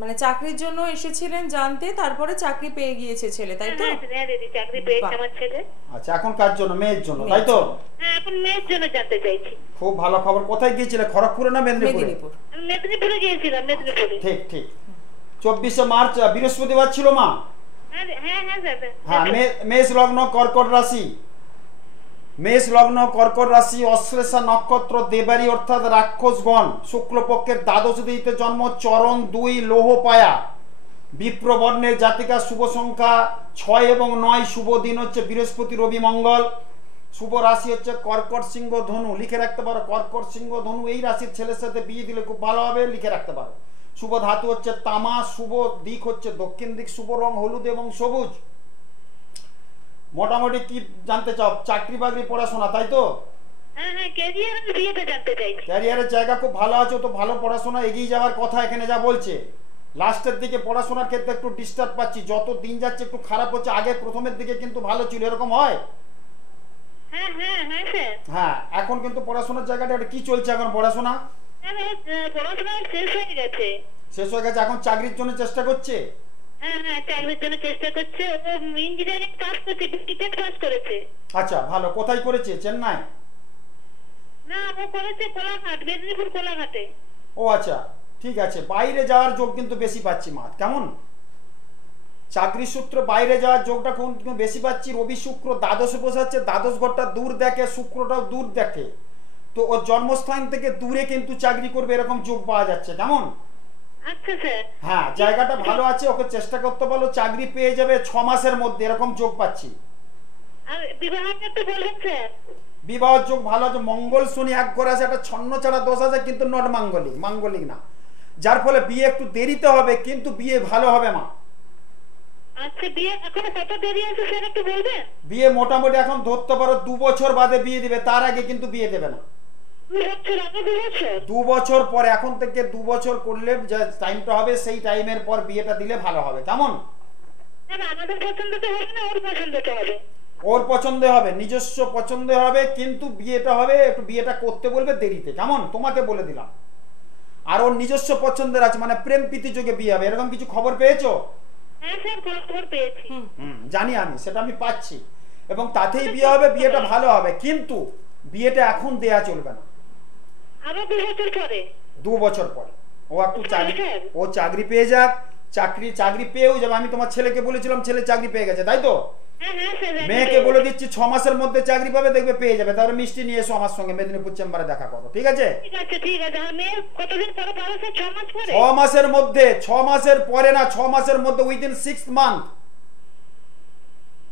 মানে চাকরির জন্য এসেছিলেন জানতে, তারপরে চাকরি পেয়ে গিয়েছে ছেলে, তাই তো? হ্যাঁ দিদি, চাকরি পেয়েছে আমার ছেলে। আচ্ছা, এখন কার জন্য? মেয়ের জন্য, তাই তো? হ্যাঁ, এখন মেয়ের জন্য জানতে চাইছি। খুব ভালো খবর। কোথায় গিয়েছিলে, খড়গপুরে না মেদিনীপুরে? মেদিনীপুর। আমি মেদিনীপুরে গিয়েছিলাম, মেদিনীপুরে। ঠিক 24শে মার্চ বৃহস্পতিবার ছিল মা। হ্যাঁ দাদা। হ্যাঁ, মেষ লগ্ন, কর্কট রাশি। মেষ লগ্ন, কর্কট রাশি, অশ্লেষা নক্ষত্র, দেবারি অর্থাৎ রাক্ষসগণ, শুক্লপক্ষের দ্বাদশ তিথিতে জন্ম, চরণ 2 লৌহ পায়া, বিপ্রবর্ণের জাতিকা, শুভ সংখ্যা 6 এবং 9, শুভ দিন হচ্ছে বৃহস্পতি, রবি, মঙ্গল। শুভ রাশি হচ্ছে কর্কট সিংহ ধনু, লিখে রাখতে পারো কর্কট সিংহ ধনু, এই রাশির ছেলের সাথে বিয়ে দিলে খুব ভালো হবে, লিখে রাখতে পারো। শুভ ধাতু হচ্ছে তামা, শুভ দিক হচ্ছে দক্ষিণ দিক, শুভ রং হলুদ এবং সবুজ। মোটামুটি কি জানতে চাও? চাকরি বাকরি পড়াশোনা, তাই তো? হ্যাঁ হ্যাঁ, ক্যারিয়ার আর বিয়েটা জানতে চাইছি। ক্যারিয়ারের জায়গা খুব ভালো আছে, তো ভালো পড়াশোনা এগিয়ে যাওয়ার কথা এখানে যা বলছে। লাস্টের দিকে পড়াশোনার ক্ষেত্রে একটু ডিস্টার্ব পাচ্ছি, যত দিন যাচ্ছে একটু খারাপ হচ্ছে, আগে প্রথমের দিকে কিন্তু ভালো ছিল, এরকম হয়? হ্যাঁ হ্যাঁ হ্যাঁ স্যার। হ্যাঁ, এখন কিন্তু পড়াশোনার জায়গাটা কি চলছে এখন পড়াশোনা? পড়াশোনা শেষ হয়ে গেছে। শেষ হয়ে গেছে, এখন চাকরির জন্য চেষ্টা করছে। হ্যাঁ হ্যাঁ, চাকরির জন্য চেষ্টা করছে। ও ইঞ্জিনিয়ারিং পাস করেছে, বিটেক পাস করেছে। আচ্ছা ভালো, কোথায় করেছে? চেন্নাই? না, ও করেছে কোলাঘাট, মেদিনীপুর কোলাঘাটে। ও আচ্ছা, ঠিক আছে। বাইরে যাওয়ার যোগ কিন্তু বেশি পাচ্ছি মা, কেমন? চাকরি সূত্র বাইরে যাওয়ার যোগটা কিন্তু বেশি পাচ্ছি। রবি শুক্র দ্বাদশে বসাচ্ছে, দ্বাদশ ঘরটা দূর দেখে, শুক্রটাও দূর দেখে, তো ওর জন্মস্থান থেকে দূরে কিন্তু চাকরি করবে, এরকম যোগ পাওয়া যাচ্ছে, কেমন? আচ্ছা স্যার। হ্যাঁ, জায়গাটা ভালো আছে, ওকে চেষ্টা করতে বলো, চাকরি পেয়ে যাবে 6 মাসের মধ্যে, এরকম যোগ পাচ্ছি। আর বিবাহের একটু বলবেন স্যার? বিবাহ যোগ ভালো আছে, মঙ্গল শনি এক ঘরে আছে, একটা ছন্ন ছাড়া দোষ আছে, কিন্তু নট মাঙ্গলিক, মাঙ্গলিক না, যার ফলে বিয়ে একটু দেরিতে হবে, কিন্তু বিয়ে ভালো হবে মা। আচ্ছা, বিয়ে এখন কত দেরি আছে স্যার, একটু বলবেন? বিয়ে মোটামুটি এখন ধরতে পারো 2 বছর বাদে বিয়ে দিবে, তার আগে কিন্তু বিয়ে দেবে না। 2 বছর আগে? 2 বছর? 2 বছর পরে, এখন থেকে 2 বছর করলে যে টাইমটা হবে, সেই টাইমের পর বিয়েটা দিলে ভালো হবে, কেমন? স্যার আমাদের পছন্দ তো হবে না, ওর পছন্দ তো হবে। ওর পছন্দে হবে, নিজস্ব পছন্দে হবে, কিন্তু বিয়েটা হবে একটু, বিয়েটা করতে বলবে দেরিতে, কেমন? তোমাকে বলে দিলাম। আর ওর নিজস্ব পছন্দের আছে, মানে প্রেম প্রীতি যোগে বিয়ে হবে, এরকম কিছু খবর পেয়েছো? হ্যাঁ স্যার, খবর পেয়েছি। জানি আমি, সেটা আমি পাচ্ছি, এবং তাতেই বিয়ে হবে, বিয়েটা ভালো হবে, কিন্তু বিয়েটা এখন দেয়া চলবে না, আরো 2 বছর পরে। 2 বছর পরে। ও একটু চাকরি, ও চাকরি পেয়ে যাক, চাকরি পেয়েও যাবে। আমি তোমার ছেলেকে বলেছিলাম, ছেলে চাকরি পেয়ে গেছে, তাই তো? হ্যাঁ হ্যাঁ স্যার। মেয়েকে বলে দিচ্ছি 6 মাসের মধ্যে চাকরি পাবে, দেখবে পেয়ে যাবে। তারপরে মিষ্টি নিয়ে এসো আমার সঙ্গে, মেদিনীপুর চেম্বারে দেখা করো, ঠিক আছে? ঠিক আছে ঠিক আছে। আর মেয়ে কতদিন পরে পাবে স্যার? 6 মাস পরে? 6 মাসের মধ্যে, 6 মাসের পরে না, 6 মাসের মধ্যে, উইদিন 6 মান্থ,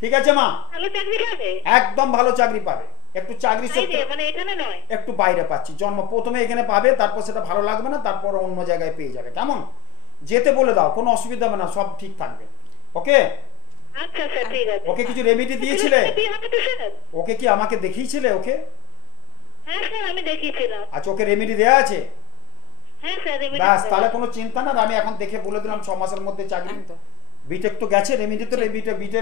ঠিক আছে মা? ভালো চাকরি পাবে? একদম ভালো চাকরি পাবে। একটু চাকরি সূত্রে, মানে এখানে নয়, একটু বাইরে পাচ্ছি, জন্ম প্রথমে এখানে পাবে, তারপর সেটা ভালো লাগবে না, তারপর অন্য জায়গায় পেয়ে যাবে, কেমন? যেতে বলে দাও, কোনো অসুবিধা হবে না, সব ঠিক থাকবে, ওকে? আচ্ছা স্যার, ঠিক আছে। ওকে কিছু রেমেডি দিয়েছিলে? বিয়ে হবে তো স্যার? ওকে কি আমাকে দেখিয়েছিলে ওকে? হ্যাঁ স্যার, আমি দেখিয়েছিলাম। আচ্ছা, ওকে রেমেডি দেয়া আছে? হ্যাঁ স্যার, ব্যাস, তাহলে কোনো চিন্তা না, আমি এখন দেখে বলে দিলাম 6 মাসের মধ্যে চাকরি। একদম। বিটেক তো গেছে, রেমেডি তো বিটে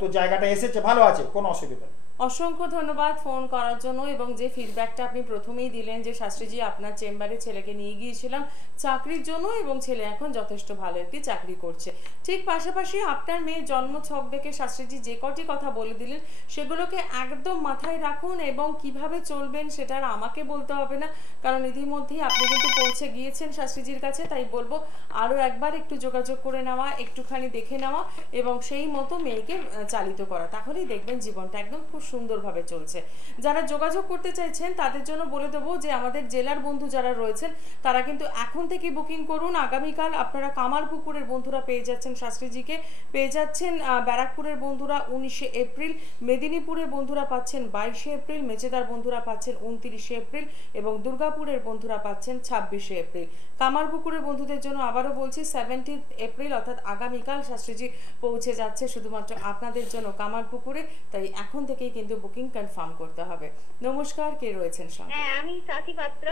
তো জায়গাটা এসেছে, ভালো আছে, কোনো অসুবিধা নেই। অসংখ্য ধন্যবাদ ফোন করার জন্য, এবং যে ফিডব্যাকটা আপনি প্রথমেই দিলেন যে শাস্ত্রীজি আপনার চেম্বারে ছেলেকে নিয়ে গিয়েছিলাম চাকরির জন্য, এবং ছেলে এখন যথেষ্ট ভালো একটি চাকরি করছে। ঠিক পাশাপাশি আপনার মেয়ের জন্ম ছক দেখে শাস্ত্রীজি যে কটি কথা বলে দিলেন, সেগুলোকে একদম মাথায় রাখুন, এবং কিভাবে চলবেন সেটা আর আমাকে বলতে হবে না, কারণ ইতিমধ্যেই আপনি কিন্তু পৌঁছে গিয়েছেন শাস্ত্রীজির কাছে। তাই বলবো আরও একবার একটু যোগাযোগ করে নেওয়া, একটুখানি দেখে নেওয়া, এবং সেই মতো মেয়েকে চালিত করা, তাহলেই দেখবেন জীবনটা একদম খুব সুন্দরভাবে চলছে। যারা যোগাযোগ করতে চাইছেন তাদের জন্য বলে দেবো যে আমাদের জেলার বন্ধু যারা রয়েছেন তারা কিন্তু এখন থেকে বুকিং করুন। আগামীকাল আপনারা কামারপুকুরের বন্ধুরা পেয়ে যাচ্ছেন শাস্ত্রীজিকে, পেয়ে যাচ্ছেন ব্যারাকপুরের বন্ধুরা 19শে এপ্রিল, মেদিনীপুরের বন্ধুরা পাচ্ছেন 22শে এপ্রিল, মেচেদার বন্ধুরা পাচ্ছেন 29শে এপ্রিল, এবং দুর্গাপুরের বন্ধুরা পাচ্ছেন 26শে এপ্রিল। কামারপুকুরের বন্ধুদের জন্য আবারও বলছি 17 এপ্রিল অর্থাৎ আগামীকাল শাস্ত্রীজি পৌঁছে যাচ্ছে শুধুমাত্র আপনাদের জন্য কামারপুকুরে। তাই এখন থেকেই কিন্তু বুকিং কনফার্ম করতে হবে। নমস্কার, কে রয়েছেন সঙ্গে? হ্যাঁ, আমি সাথী পাত্র।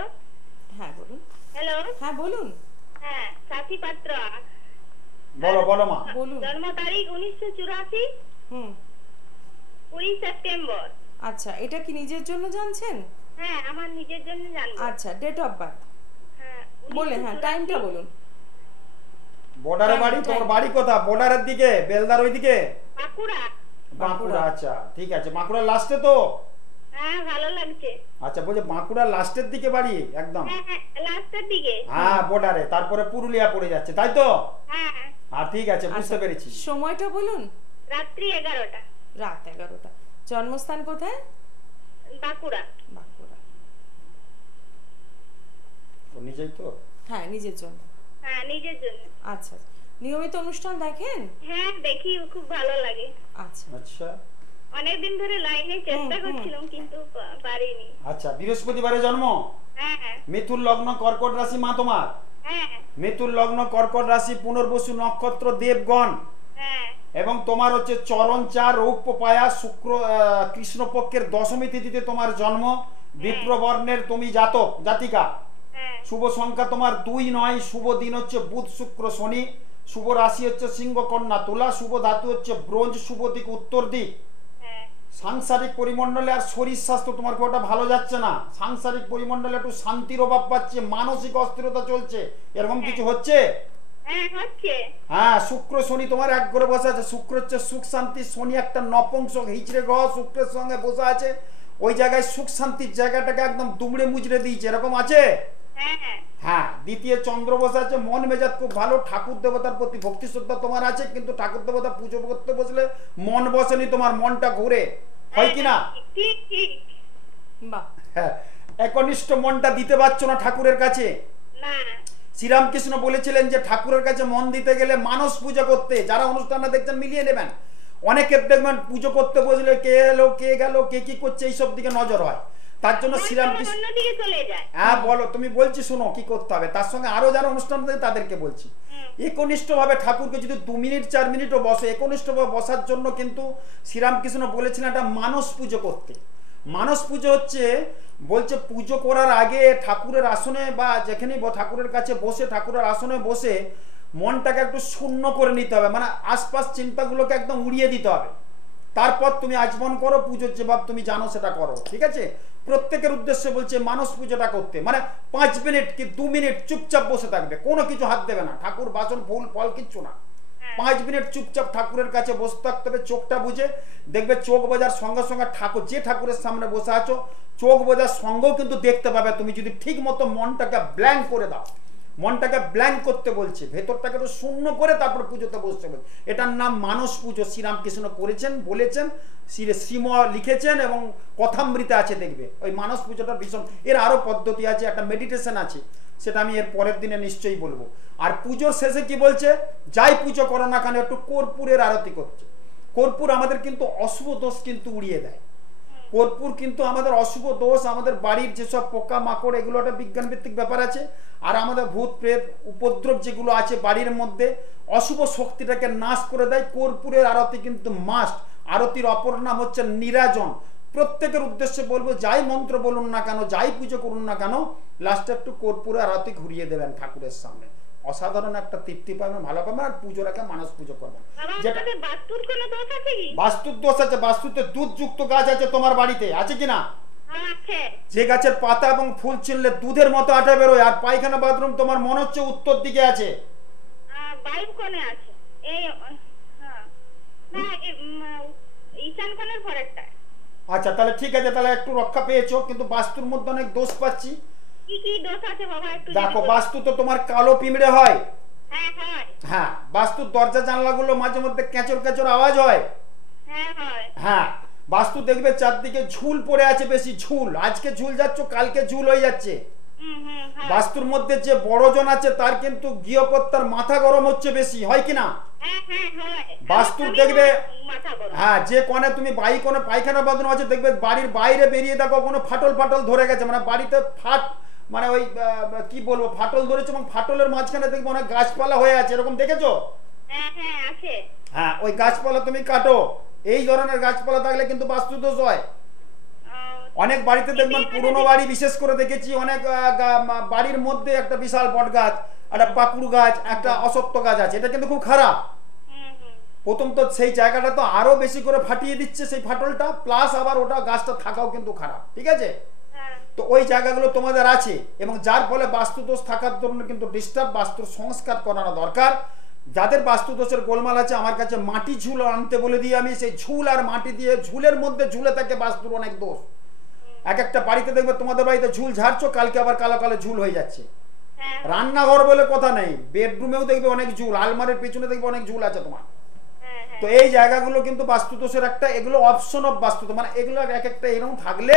হ্যাঁ বলুন। হ্যালো। হ্যাঁ বলুন। হ্যাঁ, সাথী পাত্র। বলো মা। বলুন। জন্ম তারিখ 1984, 20 সেপ্টেম্বর। আচ্ছা, এটা কি নিজের জন্য জানছেন? হ্যাঁ, আমার নিজের জন্য জানবো। আচ্ছা, ডেট অফ বার্থ হ্যাঁ, বলে, হ্যাঁ টাইমটা বলুন। বর্ডারে বাড়ি, তোমার বাড়ি কোথা? বর্ডারের দিকে, বেলদার ওইদিকে? বাঁকুড়া। বাঁকুড়া, আচ্ছা ঠিক আছে। বাঁকুড়ার লাস্টে তো? হ্যাঁ, ভালো লাগছে। আচ্ছা, বলছে বাঁকুড়ার লাস্টের দিকে বাড়ি একদম? হ্যাঁ হ্যাঁ, লাস্টের দিকে। হ্যাঁ, বর্ডারে, তারপরে পুরুলিয়া পড়ে যাচ্ছে, তাই তো? হ্যাঁ। আর ঠিক আছে, বুঝতে পেরেছি। সময়টা বলুন। রাত্রি 11টা। রাত 11টা। জন্মস্থান কোথায়? বাঁকুড়া। বাঁকুড়া। ও নিজেই তো? হ্যাঁ, নিজের জন্য। হ্যাঁ, নিজের জন্য। আচ্ছা, নিয়মিত অনুষ্ঠান দেখেন? হ্যাঁ, দেখি, খুব ভালো লাগে। আচ্ছা আচ্ছা, অনেকদিন ধরে লাইনে চেষ্টা করছিলাম কিন্তু পারিনি। আচ্ছা, বৃহস্পতিবারে জন্ম, হ্যাঁ হ্যাঁ মিথুন লগ্ন কর্কট রাশি মা তোমার, হ্যাঁ মিথুন লগ্ন কর্কট রাশি পুনর্বসু নক্ষত্র দেবগণ, হ্যাঁ এবং তোমার হচ্ছে চরণ 4 রৌপ্য পায়া শুক্র কৃষ্ণপক্ষের দশমী তিথিতে তোমার জন্ম, বিপ্রবর্ণের তুমি জাতক জাতিকা। হ্যাঁ শুভ সংখ্যা তোমার 2, 9, শুভ দিন হচ্ছে বুধ শুক্র শনি, শুভ রাশি হচ্ছে সিংহ কন্যা তুলা, শুভ ধাতু হচ্ছে ব্রোঞ্জ, শুভ দিক উত্তর দিক। হ্যাঁ সাংসারিক পরিমণ্ডলে আর শরীর স্বাস্থ্য তোমার খুব একটা ভালো যাচ্ছে না, সাংসারিক পরিমণ্ডলে একটু শান্তির অভাব পাচ্ছে, মানসিক অস্থিরতা চলছে, এরকম কিছু হচ্ছে? হ্যাঁ হচ্ছে। হ্যাঁ, শুক্র শনি তোমার এক ঘরে বসে আছে, শুক্র হচ্ছে সুখ শান্তি, শনি একটা নপুংসক হিচড়ে গ্রহ শুক্রের সঙ্গে বসে আছে, ওই জায়গায় সুখ শান্তির জায়গাটাকে একদম দুমড়ে মুচড়ে দিয়েছে, এরকম আছে? হ্যাঁ হ্যাঁ হ্যাঁ, দ্বিতীয় চন্দ্র বসে আছে, মন মেজাজ খুব ভালো, ঠাকুর দেবতার প্রতি ভক্তি শ্রদ্ধা তোমার আছে, কিন্তু ঠাকুর দেবতা পুজো করতে বসলে মন বসেনি, তোমার মনটা ঘুরে, হয় কি না? ঠিক ঠিক। বাহ, হ্যাঁ, একনিষ্ঠ মনটা দিতে পারছো না ঠাকুরের কাছে। না শ্রীরামকৃষ্ণ বলেছিলেন যে ঠাকুরের কাছে মন দিতে গেলে মানস পূজা করতে, যারা অনুষ্ঠানটা দেখছেন মিলিয়ে নেবেন, অনেকের দেখবেন পুজো করতে বসলে কে এলো কে গেল কে কি করছে এইসব দিকে নজর হয়, তার জন্য শ্রীরামকৃষ্ণ, অন্যদিকে চলে যায়। হ্যাঁ বলো, তুমি বলছি শোনো কি করতে হবে, তার সঙ্গে আরো যারা অনুষ্ঠান দেয় তাদেরকে বলছি, একনিষ্ঠ ভাবে ঠাকুরকে যদি 2 মিনিট 4 মিনিটও বসে, একনিষ্ঠ ভাবে বসার জন্য কিন্তু শ্রীরামকৃষ্ণ বলেছিলেন একটা মানস পুজো করতে। মানস পুজো হচ্ছে, বলছে পুজো করার আগে ঠাকুরের আসনে বা যেখানেই ঠাকুরের কাছে বসে, ঠাকুরের আসনে বসে মনটাকে একটু শূন্য করে নিতে হবে, মানে আশপাশ চিন্তাগুলোকে একদম উড়িয়ে দিতে হবে, তারপর তুমি আচমন করো, পুজোর যেভাবে তুমি জানো সেটা করো, ঠিক আছে? প্রত্যেকের উদ্দেশ্যে বলছে মানস পুজোটা করতে, মানে 5 মিনিট কি 2 মিনিট চুপচাপ বসে থাকবে, কোনো কিছু হাত দেবে না, ঠাকুর বাসন ফুল ফল কিচ্ছু না, 5 মিনিট চুপচাপ ঠাকুরের কাছে বসে থাকতে হবে, চোখটা বুঝে দেখবে, চোখ বোঝার সঙ্গে সঙ্গে ঠাকুর যে ঠাকুরের সামনে বসে আছো চোখ বোঝার সঙ্গেও কিন্তু দেখতে পাবে, তুমি যদি ঠিক মতো মনটাকে ব্ল্যাঙ্ক করে দাও, মনটাকে ব্ল্যাঙ্ক করতে বলছে, ভেতরটাকে তো শূন্য করে তারপর পুজোতে বসতে বলছে, এটার নাম মানস পুজো। শ্রীরামকৃষ্ণ করেছেন, বলেছেন, শ্রীম লিখেছেন এবং কথামৃতে আছে, দেখবে ওই মানস পুজোটা ভীষণ, এর আরো পদ্ধতি আছে, একটা মেডিটেশন আছে, সেটা আমি এর পরের দিনে নিশ্চয়ই বলবো। আর পুজোর শেষে কি বলছে, যাই পুজো করো না কেন একটু কর্পূরের আরতি করছে। কর্পূর আমাদের কিন্তু অশুভ দোষ কিন্তু উড়িয়ে দেয়, কর্পূর কিন্তু আমাদের অশুভ দোষ, আমাদের বাড়ির যেসব পোকা মাকড়, এগুলো একটা বিজ্ঞান ভিত্তিক ব্যাপার আছে, আর আমাদের ভূত প্রেত উপদ্রব যেগুলো আছে বাড়ির মধ্যে, অশুভ শক্তিটাকে নাশ করে দেয়। কর্পূরের আরতি কিন্তু মাস্ট, আরতির অপর নাম হচ্ছে নিরাজন। প্রত্যেকের উদ্দেশ্যে বলবো, যাই মন্ত্র বলুন না কেন, যাই পুজো করুন না কেন, লাস্টে একটু কর্পূরের আরতি ঘুরিয়ে দেবেন ঠাকুরের সামনে, অসাধারণ একটা তৃপ্তি পাবেন, ভালো পাবেন, আর পুজোর আগে মানুষ পুজো করবেন। যেটা বাস্তুর কোনো দোষ আছে কি? বাস্তুর দোষ আছে, বাস্তুতে দুধযুক্ত গাছ আছে তোমার বাড়িতে, আছে কিনা? আছে। যে গাছের পাতা এবং ফুল ছিললে দুধের মতো আঠা বেরোয়, আর পায়খানা বাথরুম তোমার মনে হচ্ছে উত্তর দিকে আছে। বায়ু কোণে আছে, এই হ্যাঁ না, ঈশান কোণের পরেরটা। আচ্ছা, তাহলে ঠিক আছে, তাহলে একটু রক্ষা পেয়েছো, কিন্তু বাস্তুর মধ্যে অনেক দোষ পাচ্ছি। কি কি দোষ আছে বাবা একটু দেখো, বাস্তু তো তোমার কালো পিঁমড়ে হয়, হ্যাঁ হয়। হ্যাঁ, বাস্তুর দরজা জানলাগুলো মাঝে মধ্যে ক্যাচর ক্যাচর আওয়াজ হয়, হ্যাঁ হয়। হ্যাঁ, বাস্তু দেখবে চারদিকে ঝুল পড়ে আছে, বেশি ঝুল, আজকে ঝুল যাচ্ছ কালকে ঝুল হয়ে যাচ্ছে। বাস্তুর মধ্যে যে বড়জন আছে তার কিন্তু গৃহকর্তার মাথা গরম হচ্ছে বেশি, হয় কিনা? বাস্তুর দেখবে, হ্যাঁ, যে কোণে তুমি বাড়ি কোণে পায়খানা বাথরুম আছে, দেখবে বাড়ির বাইরে বেরিয়ে দেখো কোনো ফাটল ফাটল ধরে গেছে, মানে বাড়িতে মানে ওই কি বলবো, ফাটল ধরেছে, এবং ফাটলের মাঝখানে দেখবে অনেক গাছপালা হয়ে আছে, এরকম দেখেছো? হ্যাঁ, ওই গাছপালা তুমি কাটো, এই ধরনের গাছপালা থাকলে কিন্তু বাস্তু দোষ হয়। অনেক বাড়িতে দেখবেন, পুরনো বাড়ি বিশেষ করে দেখেছি, অনেক বাড়ির মধ্যে একটা বিশাল বট গাছ, একটা পাকুড় গাছ, একটা অসত্য গাছ আছে, এটা কিন্তু খুব খারাপ। প্রথম তো সেই জায়গাটা তো আরো বেশি করে ফাটিয়ে দিচ্ছে সেই ফাটলটা, প্লাস আবার ওটা গাছটা থাকাও কিন্তু খারাপ, ঠিক আছে? তো ওই জায়গাগুলো তোমাদের আছে, এবং যার ফলে বাস্তুদোষ থাকার জন্য কিন্তু ডিস্টার্ব, বাস্তুর সংস্কার করানো দরকার। যাদের বাস্তুদোষের গোলমাল আছে আমার কাছে মাটি ঝুল আনতে বলে দিই আমি, সেই ঝুল আর মাটি দিয়ে, ঝুলের মধ্যে ঝুলে থাকে বাস্তুর অনেক দোষ। এক একটা বাড়িতে দেখবে, তোমাদের বাড়িতে ঝুল ঝাড়ছো, কালকে আবার কালো কালো ঝুল হয়ে যাচ্ছে। রান্নাঘর বলে কথা নেই, বেডরুমেও দেখবে অনেক ঝুল, আলমারির পেছনে দেখবে অনেক ঝুল আছে তোমার। তো এই জায়গাগুলো কিন্তু বাস্তুদোষের একটা, এগুলো অপশন অফ বাস্তু, মানে এগুলো এক একটা এরকম থাকলে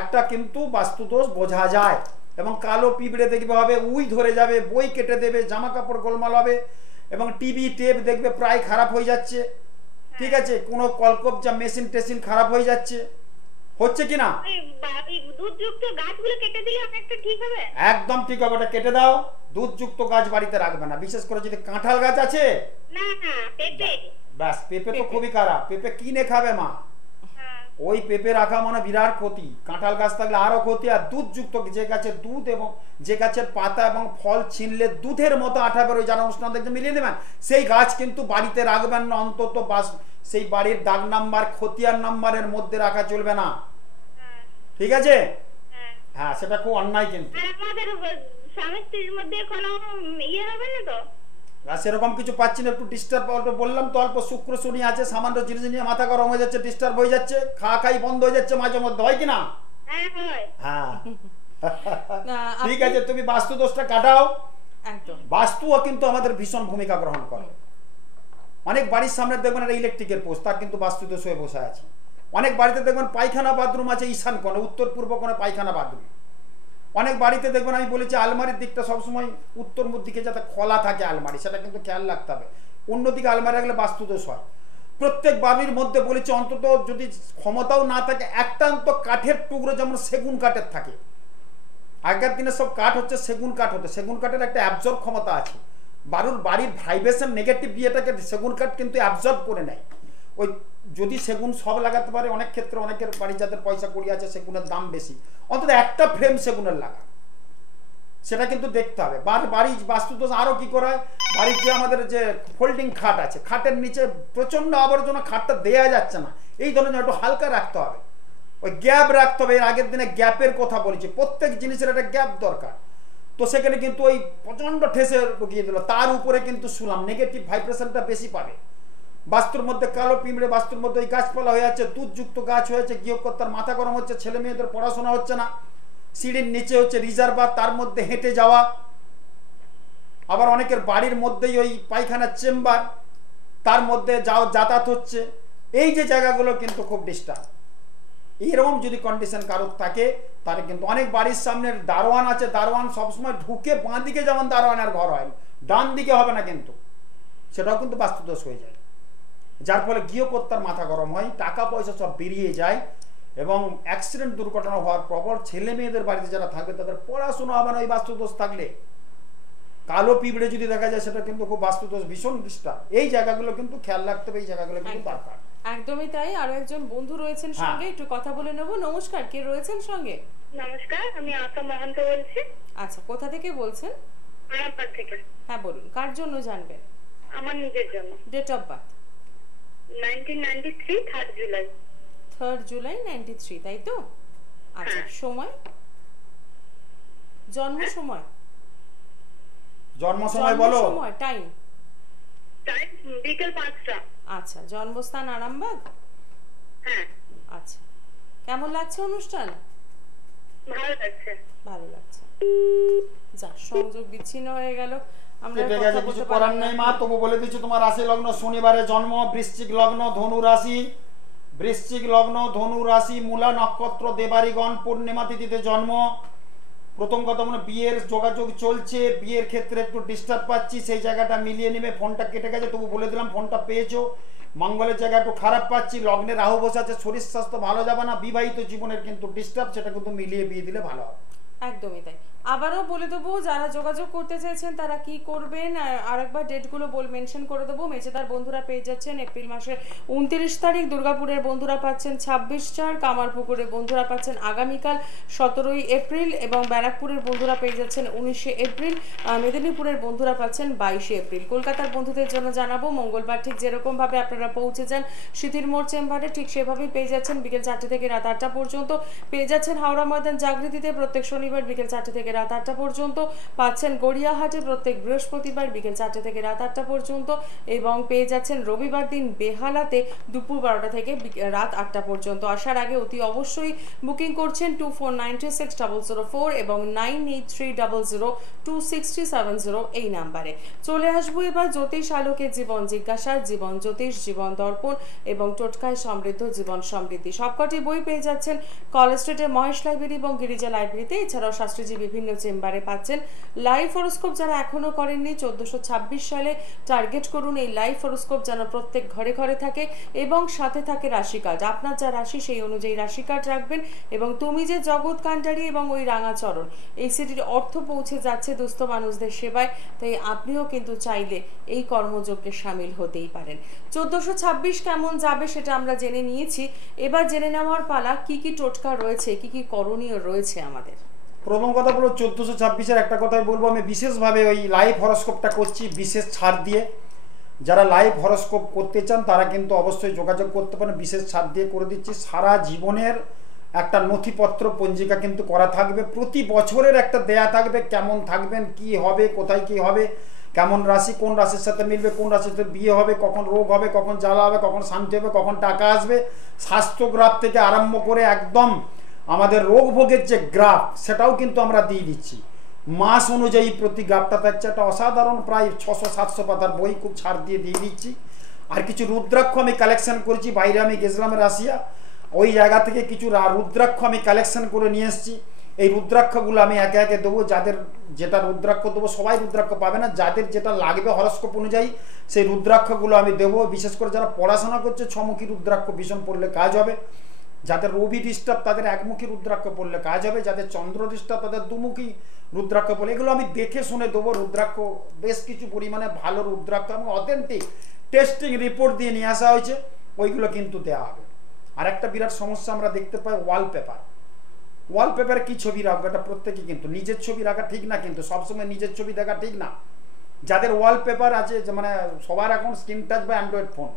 একটা কিন্তু বাস্তুদোষ বোঝা যায়। এবং কালো পিঁপড়ে দেখবে হবে, উই ধরে যাবে, বই কেটে দেবে, জামা কাপড় গোলমাল হবে, এবং টিভি টেপ দেখবে প্রায় খারাপ হয়ে যাচ্ছে, ঠিক আছে, কোনো কলকবজা মেশিন টেশিন খারাপ হয়ে যাচ্ছে, হচ্ছে কি না? ওই দুধযুক্ত গাছগুলো কেটে দিলে অনেকটা ঠিক হবে। একদম ঠিক হবে, ওটা কেটে দাও। দুধযুক্ত গাছ বাড়িতে রাখবে না, বিশেষ করে যদি কাঁঠাল গাছ আছে। না না, পেঁপে। ব্যাস, পেঁপে তো পেঁপে। খুবই খারাপ, পেঁপে কিনে খাবে মা? হ্যাঁ। ওই পেঁপে রাখা মানে বিরাট ক্ষতি। কাঁঠাল গাছ থাকলে আরো ক্ষতি। আর দুধযুক্ত যে গাছের দুধ এবং যে গাছের পাতা এবং ফল ছিনলে দুধের মতো আঠা বেরোয়, যারা অনুষ্ঠান দেখতে মিলিয়ে দেবেন, সেই গাছ কিন্তু বাড়িতে রাখবেন না। অন্তত সেই বাড়ির দাগ নাম্বার, খতিয়ান নাম্বারের মধ্যে রাখা চলবে না, হ্যাঁ, ঠিক আছে? হ্যাঁ। হ্যাঁ, সেটা খুব অন্যায় কিন্তু। আর আমাদের স্বামী স্ত্রীর মধ্যে কোনো ইয়ে হবে না তো? আর সেরকম কিছু পাচ্ছি না, একটু ডিস্টার্ব বললাম তো, অল্প শুক্র শনি আছে, সামান্য জিনিস নিয়ে মাথা গরম হয়ে যাচ্ছে, ডিস্টার্ব হয়ে যাচ্ছে, খাই বন্ধ হয়ে যাচ্ছে মাঝে মধ্যে, হয় কি না? হ্যাঁ, হয়। হ্যাঁ না, ঠিক আপনি- আছে, তুমি বাস্তু দোষটা কাটাও। একদম বাস্তুও কিন্তু আমাদের ভীষণ ভূমিকা গ্রহণ করে। অনেক বাড়ির সামনে দেখবেন একটা ইলেকট্রিকের পোস্ট, তার কিন্তু বাস্তু দোষ হয়ে বসে আছে। অনেক বাড়িতে দেখবেন পায়খানা বাথরুম আছে ঈশান কোণে, উত্তর পূর্ব কোণে পায়খানা বাথরুম। অনেক বাড়িতে দেখবেন, আমি বলেছি আলমারির দিকটা সবসময় উত্তর মুখ দিকে যাতে খোলা থাকে আলমারি, সেটা কিন্তু খেয়াল রাখতে হবে। অন্যদিকে আলমারি রাখলে বাস্তুদোষ হয়। প্রত্যেক বাড়ির মধ্যে বলেছি অন্তত যদি ক্ষমতাও না থাকে, একটা অন্তত কাঠের টুকরো, যেমন সেগুন কাঠের থাকে। আগের দিনে সব কাঠ হচ্ছে সেগুন কাঠ হতো, সেগুন কাঠের একটা অ্যাবজর্ব ক্ষমতা আছে। বাড়ির ভাইব্রেশন নেগেটিভ ইয়েটাকে সেগুন কাঠ কিন্তু অ্যাবজর্ব করে নেয়। ওই যদি সেগুন সব লাগাতে পারে, অনেক ক্ষেত্রে অনেকের বাড়ি যাদের পয়সা কড়ি আছে সেগুনের দাম বেশি, অন্তত একটা ফ্রেম সেগুনের লাগা, সেটা কিন্তু দেখতে হবে। বাড়ির বাস্তুদোষ আরও কি করা হয়, বাড়ির যে আমাদের যে ফোল্ডিং খাট আছে, খাটের নিচে প্রচণ্ড আবর্জনা, খাটটা দেয়া যাচ্ছে না, এই ধরনের একটু হালকা রাখতে হবে। ওই গ্যাপ রাখতে হবে। এর আগের দিনে গ্যাপের কথা বলেছি, প্রত্যেক জিনিসের একটা গ্যাপ দরকার। তো সেখানে কিন্তু ওই প্রচণ্ড ঠেসে ঢুকিয়ে দিল, তার উপরে কিন্তু শুলাম, নেগেটিভ ভাইব্রেশনটা বেশি পাবে। বাস্তুর মধ্যে কালো পিঁমড়ে, বাস্তুর মধ্যে ওই গাছপালা হয়ে যাচ্ছে, দুধযুক্ত গাছ হয়েছে, গৃহকর্তার মাথা গরম হচ্ছে, ছেলে মেয়েদের পড়াশোনা হচ্ছে না, সিঁড়ির নিচে হচ্ছে রিজার্ভার, তার মধ্যে হেঁটে যাওয়া। আবার অনেকের বাড়ির মধ্যেই ওই পায়খানার চেম্বার, তার মধ্যে যাতায়াত হচ্ছে। এই যে জায়গাগুলো কিন্তু খুব ডিস্টার্ব। এইরকম যদি কন্ডিশন কারোর থাকে, তাহলে কিন্তু অনেক বাড়ির সামনে দারোয়ান আছে, দারোয়ান সবসময় ঢুকে বাঁ দিকে যেমন দারোয়ানের ঘর হয়, ডান দিকে হবে না কিন্তু, সেটাও কিন্তু বাস্তুদোষ হয়ে যায়। যার ফলে গৃহকর্তার মাথা গরম হয়, টাকা পয়সা সব বেরিয়ে যায়, এবং অ্যাক্সিডেন্ট দুর্ঘটনা হওয়ার প্রবল। ছেলে মেয়েদের বাড়িতে যারা থাকবে তাদের পড়াশোনা হবে না ওই বাস্তুদোষ থাকলে। কালো পিঁপড়ে যদি দেখা যায়, সেটা কিন্তু খুব বাস্তুদোষ, ভীষণ ডিস্টার্ব। এই জায়গাগুলো কিন্তু খেয়াল রাখতে হবে, এই জায়গাগুলো কিন্তু দরকার। একদমই তাই। আরো একজন বন্ধু রয়েছেন হ্যাঁ। সঙ্গে, একটু কথা বলে নেব। নমস্কার, কে রয়েছেন সঙ্গে? নমস্কার, আমি আশা মহন্ত বলছি, আচ্ছা, কোথা থেকে বলছেন? আরামবাগ থেকে। হ্যাঁ বলুন, কার জন্য জানবেন? আমার নিজের জন্য। Date of birth? 1993 3 জুলাই। 3 জুলাই 93, তাই তো? আচ্ছা, হ্যাঁ। সময়, জন্ম সময়, জন্ম সময় বলো। সময়, টাইম? টাইম বিকেল 5টা। আচ্ছা, জন্মস্থান আরামবাগ? হ্যাঁ, আচ্ছা, কেমন লাগছে অনুষ্ঠান? ভালো লাগছে। ভালো লাগছে। যা, সংযোগ বিচ্ছিন্ন হয়ে গেল, আমরা কেটে কথা গেছে, বলতে কিছু করার পারলাম নেই না। মা। তবু বলে দিচ্ছি, তোমার রাশি লগ্ন শনিবারে জন্ম, বৃশ্চিক লগ্ন, ধনু রাশি, বৃশ্চিক লগ্ন, ধনু রাশি, মূলা নক্ষত্র, দেবারিগণ, পূর্ণিমা তিথিতে জন্ম। প্রথম কথা, মানে বিয়ের যোগাযোগ চলছে, বিয়ের ক্ষেত্রে একটু ডিস্টার্ব পাচ্ছি, সেই জায়গাটা মিলিয়ে নেবে। ফোনটা কেটে গেছে, তবু বলে দিলাম ফোনটা পেয়েছো। মঙ্গলের জায়গা একটু খারাপ পাচ্ছি, লগ্নে রাহু বসে আছে, শরীর স্বাস্থ্য ভালো যাবে না, বিবাহিত জীবনের কিন্তু ডিস্টার্ব, সেটা কিন্তু মিলিয়ে বিয়ে দিলে ভালো হবে। একদমই তাই। আবারও বলে দেবো, যারা যোগাযোগ করতে চাইছেন তারা কি করবেন, আরেকবার ডেটগুলো মেনশন করে দেবো। মেচেদার বন্ধুরা পেয়ে যাচ্ছেন এপ্রিল মাসের 29 তারিখ, দুর্গাপুরের বন্ধুরা পাচ্ছেন 26/4, কামারপুকুরের বন্ধুরা পাচ্ছেন আগামীকাল 17 এপ্রিল, এবং ব্যারাকপুরের বন্ধুরা পেয়ে যাচ্ছেন 19 এপ্রিল, মেদিনীপুরের বন্ধুরা পাচ্ছেন 22 এপ্রিল। কলকাতার বন্ধুদের জন্য জানাবো, মঙ্গলবার ঠিক যেরকমভাবে আপনারা পৌঁছে যান সিটির মোড় চেম্বারে, ঠিক সেভাবেই পেয়ে যাচ্ছেন বিকেল 4টে থেকে রাত 8টা পর্যন্ত। পেয়ে যাচ্ছেন হাওড়া ময়দান জাগৃতিতে প্রত্যেক শনিবার বিকেল 4টে থেকে রাত 8টা পর্যন্ত, পাচ্ছেন গড়িয়াহাটে প্রত্যেক বৃহস্পতিবার বিকেল 4টে থেকে রাত 8টা পর্যন্ত, এবং পেয়ে যাচ্ছেন রবিবার দিন বেহালাতে দুপুর 12টা থেকে রাত 8টা পর্যন্ত। আসার আগে অতি অবশ্যই বুকিং করছেন 24926004 এবং 9830026370 এই নাম্বারে। চলে আসবো এবার জ্যোতিষ আলোকে জীবন জিজ্ঞাসা, জীবন জ্যোতিষ, জীবন দর্পণ এবং টোটকায় সমৃদ্ধ জীবন সমৃদ্ধি। সবকটি বই পেয়ে যাচ্ছেন কলেজ স্ট্রিটের মহেশ লাইব্রেরি এবং গিরিজা লাইব্রেরিতে। এছাড়াও শাস্ত্রীজি বিভিন্ন বিভিন্ন চেম্বারে পাচ্ছেন। লাইভ হরোস্কোপ যারা এখনো করেননি, 1426 সালে টার্গেট করুন এই লাইভ হরোস্কোপ যেন প্রত্যেক ঘরে ঘরে থাকে এবং সাথে থাকে রাশি কার্ড। আপনার যা রাশি সেই অনুযায়ী রাশি কার্ড রাখবেন এবং তুমি যে জগৎ কান্ডারি এবং ওই রাঙাচরণ এই সিটির অর্থ পৌঁছে যাচ্ছে দুস্থ মানুষদের সেবায়, তাই আপনিও কিন্তু চাইলে এই কর্মযজ্ঞে সামিল হতেই পারেন। 1426 কেমন যাবে সেটা আমরা জেনে নিয়েছি, এবার জেনে নেওয়ার পালা কি কি টোটকা রয়েছে, কি কি করণীয় রয়েছে আমাদের। প্রথম কথা বলো 1426-এর একটা কথাই বলবো, আমি বিশেষভাবে ওই লাইভ হরোস্কোপটা করছি বিশেষ ছাড় দিয়ে। যারা লাইভ হরোস্কোপ করতে চান তারা কিন্তু অবশ্যই যোগাযোগ করতে পারেন, বিশেষ ছাড় দিয়ে করে দিচ্ছি। সারা জীবনের একটা নথিপত্র পঞ্জিকা কিন্তু করা থাকবে, প্রতি বছরের একটা দেয়া থাকবে, কেমন থাকবেন, কি হবে, কোথায় কি হবে, কেমন রাশি, কোন রাশির সাথে মিলবে, কোন রাশির সাথে বিয়ে হবে, কখন রোগ হবে, কখন জ্বালা হবে, কখন শান্তি হবে, কখন টাকা আসবে, স্বাস্থ্য গ্রাফ থেকে আরম্ভ করে একদম আমাদের রোগ ভোগের যে গ্রাফ সেটাও কিন্তু আমরা দিয়ে দিচ্ছি। মাস অনুযায়ী প্রতি গ্রাফটা থাকছে, একটা অসাধারণ প্রায় 600-700 পাতার বই খুব ছাড় দিয়ে দিচ্ছি। আর কিছু রুদ্রাক্ষ আমি কালেকশন করেছি, বাইরে আমি গেছিলাম রাশিয়া, ওই জায়গা থেকে কিছু রুদ্রাক্ষ আমি কালেকশন করে নিয়ে এসেছি। এই রুদ্রাক্ষগুলো আমি একে একে দেবো, যাদের যেটা রুদ্রাক্ষ দেবো সবাই রুদ্রাক্ষ পাবে না, যাদের যেটা লাগবে হরস্কোপ অনুযায়ী সেই রুদ্রাক্ষগুলো আমি দেবো। বিশেষ করে যারা পড়াশোনা করছে ছমুখী রুদ্রাক্ষ ভীষণ পড়লে কাজ হবে, যাদের রবি ডিস্টার্ব তাদের একমুখী রুদ্রাক্ষ পড়লে কাজ হবে, যাদের চন্দ্র ডিস্টার্ব তাদের দুমুখী রুদ্রাক্ষ পড়লে, এগুলো আমি দেখে শুনে দেবো। রুদ্রাক্ষ বেশ কিছু পরিমাণে ভালো রুদ্রাক্ষ এবং অথেন্টিক টেস্টিং রিপোর্ট দিয়ে নিয়ে আসা হয়েছে, ওইগুলো কিন্তু দেওয়া হবে। আর একটা বিরাট সমস্যা আমরা দেখতে পাই, ওয়ালপেপারে কি ছবি রাখবে, এটা প্রত্যেকে কিন্তু নিজের ছবি রাখা ঠিক না, কিন্তু সবসময় নিজের ছবি দেখা ঠিক না। যাদের ওয়ালপেপার আছে, মানে সবার এখন স্ক্রিন টাচ বা অ্যান্ড্রয়েড ফোন,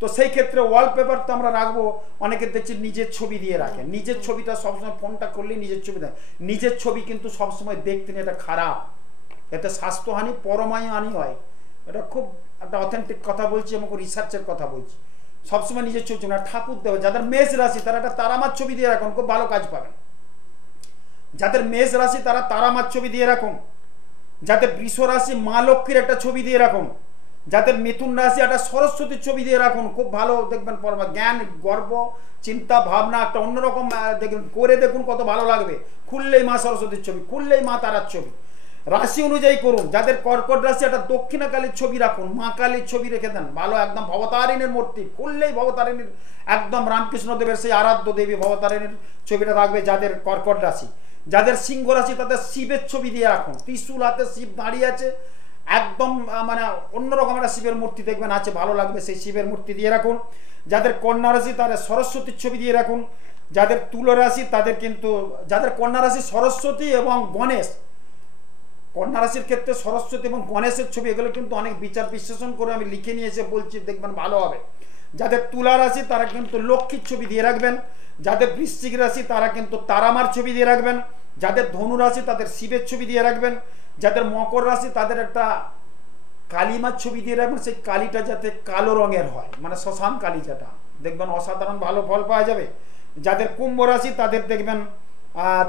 তো সেই ক্ষেত্রে ওয়ালপেপার তো আমরা রাখবো, অনেকে দেখছি নিজের ছবি দিয়ে রাখে, নিজের ছবিটা সবসময় ফোনটা করলেই নিজের ছবি দেয়। নিজের ছবি কিন্তু সবসময় দেখতে নেই, এটা খারাপ, এতে স্বাস্থ্যহানি পরমায়ুহানি হয়। এটা খুব একটা অথেন্টিক কথা বলছি এবং রিসার্চের কথা বলছি। সবসময় নিজের ছবি না, ঠাকুর দেবে। যাদের মেষ রাশি তারা একটা তারামার ছবি দিয়ে রাখুন, খুব ভালো কাজ পাবেন। যাদের মেষ রাশি তারা তারামার ছবি দিয়ে রাখুন। যাদের বৃষ রাশি মা লক্ষ্মীর একটা ছবি দিয়ে রাখুন। যাদের মিথুন রাশি একটা সরস্বতীর ছবি দিয়ে রাখুন, খুব ভালো দেখবেন পরমা জ্ঞান, গর্ব, চিন্তা ভাবনা একটা অন্যরকম দেখবেন, করে দেখুন কত ভালো লাগবে। খুললেই মা সরস্বতীর ছবি, খুললেই মা তারার ছবি। রাশি অনুযায়ী করুন। যাদের কর্কট রাশি একটা দক্ষিণা কালীর ছবি রাখুন, মা কালীর ছবি রেখে দেন, ভালো একদম ভবতারিণীর মূর্তি, খুললেই ভবতারিণীর একদম রামকৃষ্ণদেবের সেই আরাধ্য দেবী ভবতারিণীর ছবিটা রাখবে যাদের কর্কট রাশি। যাদের সিংহ রাশি তাদের শিবের ছবি দিয়ে রাখুন, ত্রিশূল হাতে শিব দাঁড়িয়ে আছে, একদম মানে অন্যরকম একটা শিবের মূর্তি দেখবেন আছে, ভালো লাগবে, সেই শিবের মূর্তি দিয়ে রাখুন। যাদের কন্যা রাশি তাদের সরস্বতীর ছবি দিয়ে রাখুন। যাদের তুলা রাশি তাদের কিন্তু, যাদের কন্যা রাশি সরস্বতী এবং গণেশ, কন্যা রাশির ক্ষেত্রে সরস্বতী এবং গণেশের ছবি, এগুলো কিন্তু অনেক বিচার বিশ্লেষণ করে আমি লিখে নিয়ে এসে বলছি, দেখবেন ভালো হবে। যাদের তুলা রাশি তারা কিন্তু লক্ষ্মীর ছবি দিয়ে রাখবেন। যাদের বৃশ্চিক রাশি তারা কিন্তু তারামার ছবি দিয়ে রাখবেন। যাদের ধনু রাশি তাদের শিবের ছবি দিয়ে রাখবেন। যাদের মকর রাশি তাদের একটা কালিমার ছবি দিয়ে রাখবেন, সেই কালিটা যাতে কালো রঙের হয়, মানে শ্মশান কালী, যেটা দেখবেন অসাধারণ ভালো ফল পাওয়া যাবে। যাদের কুম্ভ রাশি তাদের দেখবেন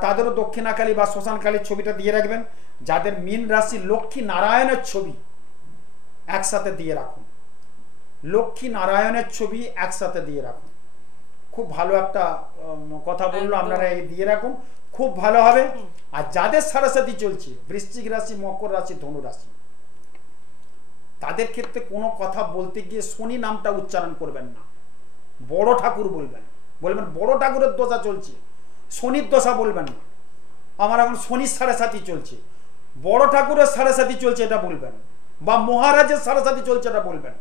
তাদেরও দক্ষিণা কালী বা শ্মশান কালীর ছবিটা দিয়ে রাখবেন। যাদের মীন রাশি লক্ষ্মী নারায়ণের ছবি একসাথে দিয়ে রাখুন, লক্ষ্মী নারায়ণের ছবি একসাথে দিয়ে রাখুন। খুব ভালো একটা কথা বললো, আপনারা এই দিয়ে রাখুন, খুব ভালো হবে। আর যাদের সারাসাতি চলছে, বৃশ্চিক রাশি, মকর রাশি, ধনু রাশি, তাদের ক্ষেত্রে কোনো কথা বলতে গিয়ে শনি নামটা উচ্চারণ করবেন না, বড় ঠাকুর বলবেন। বড় ঠাকুরের দশা চলছে, শনির দশা বলবেন না। আমার এখন শনির সাড়ে চলছে, বড় ঠাকুরের সাড়ে চলছে এটা বলবেন, বা মহারাজের সাড়ে চলছে এটা বলবেন।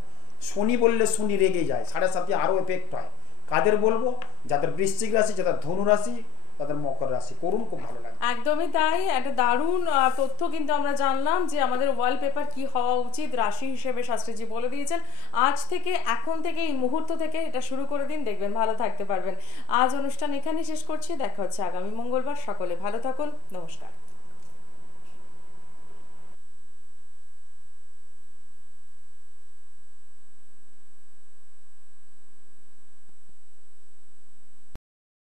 শনি বললে শনি রেগে যায়, সাড়ে আরো এফেক্ট হয়। কাদের বলবো? যাদের বৃশ্চিক রাশি, যাদের ধনু রাশি, তাদের মকর রাশি করুন, খুব ভালো লাগে। একদমই তাই, একটা দারুণ তথ্য কিন্তু আমরা জানলাম যে আমাদের ওয়ালপেপার কি হওয়া উচিত রাশি হিসেবে শাস্ত্রীজি বলে দিয়েছেন। আজ থেকে, এখন থেকে, এই মুহূর্ত থেকে এটা শুরু করে দিন, দেখবেন ভালো থাকতে পারবেন। আজ অনুষ্ঠান এখানেই শেষ করছি, দেখা হচ্ছে আগামী মঙ্গলবার। সকলে ভালো থাকুন, নমস্কার।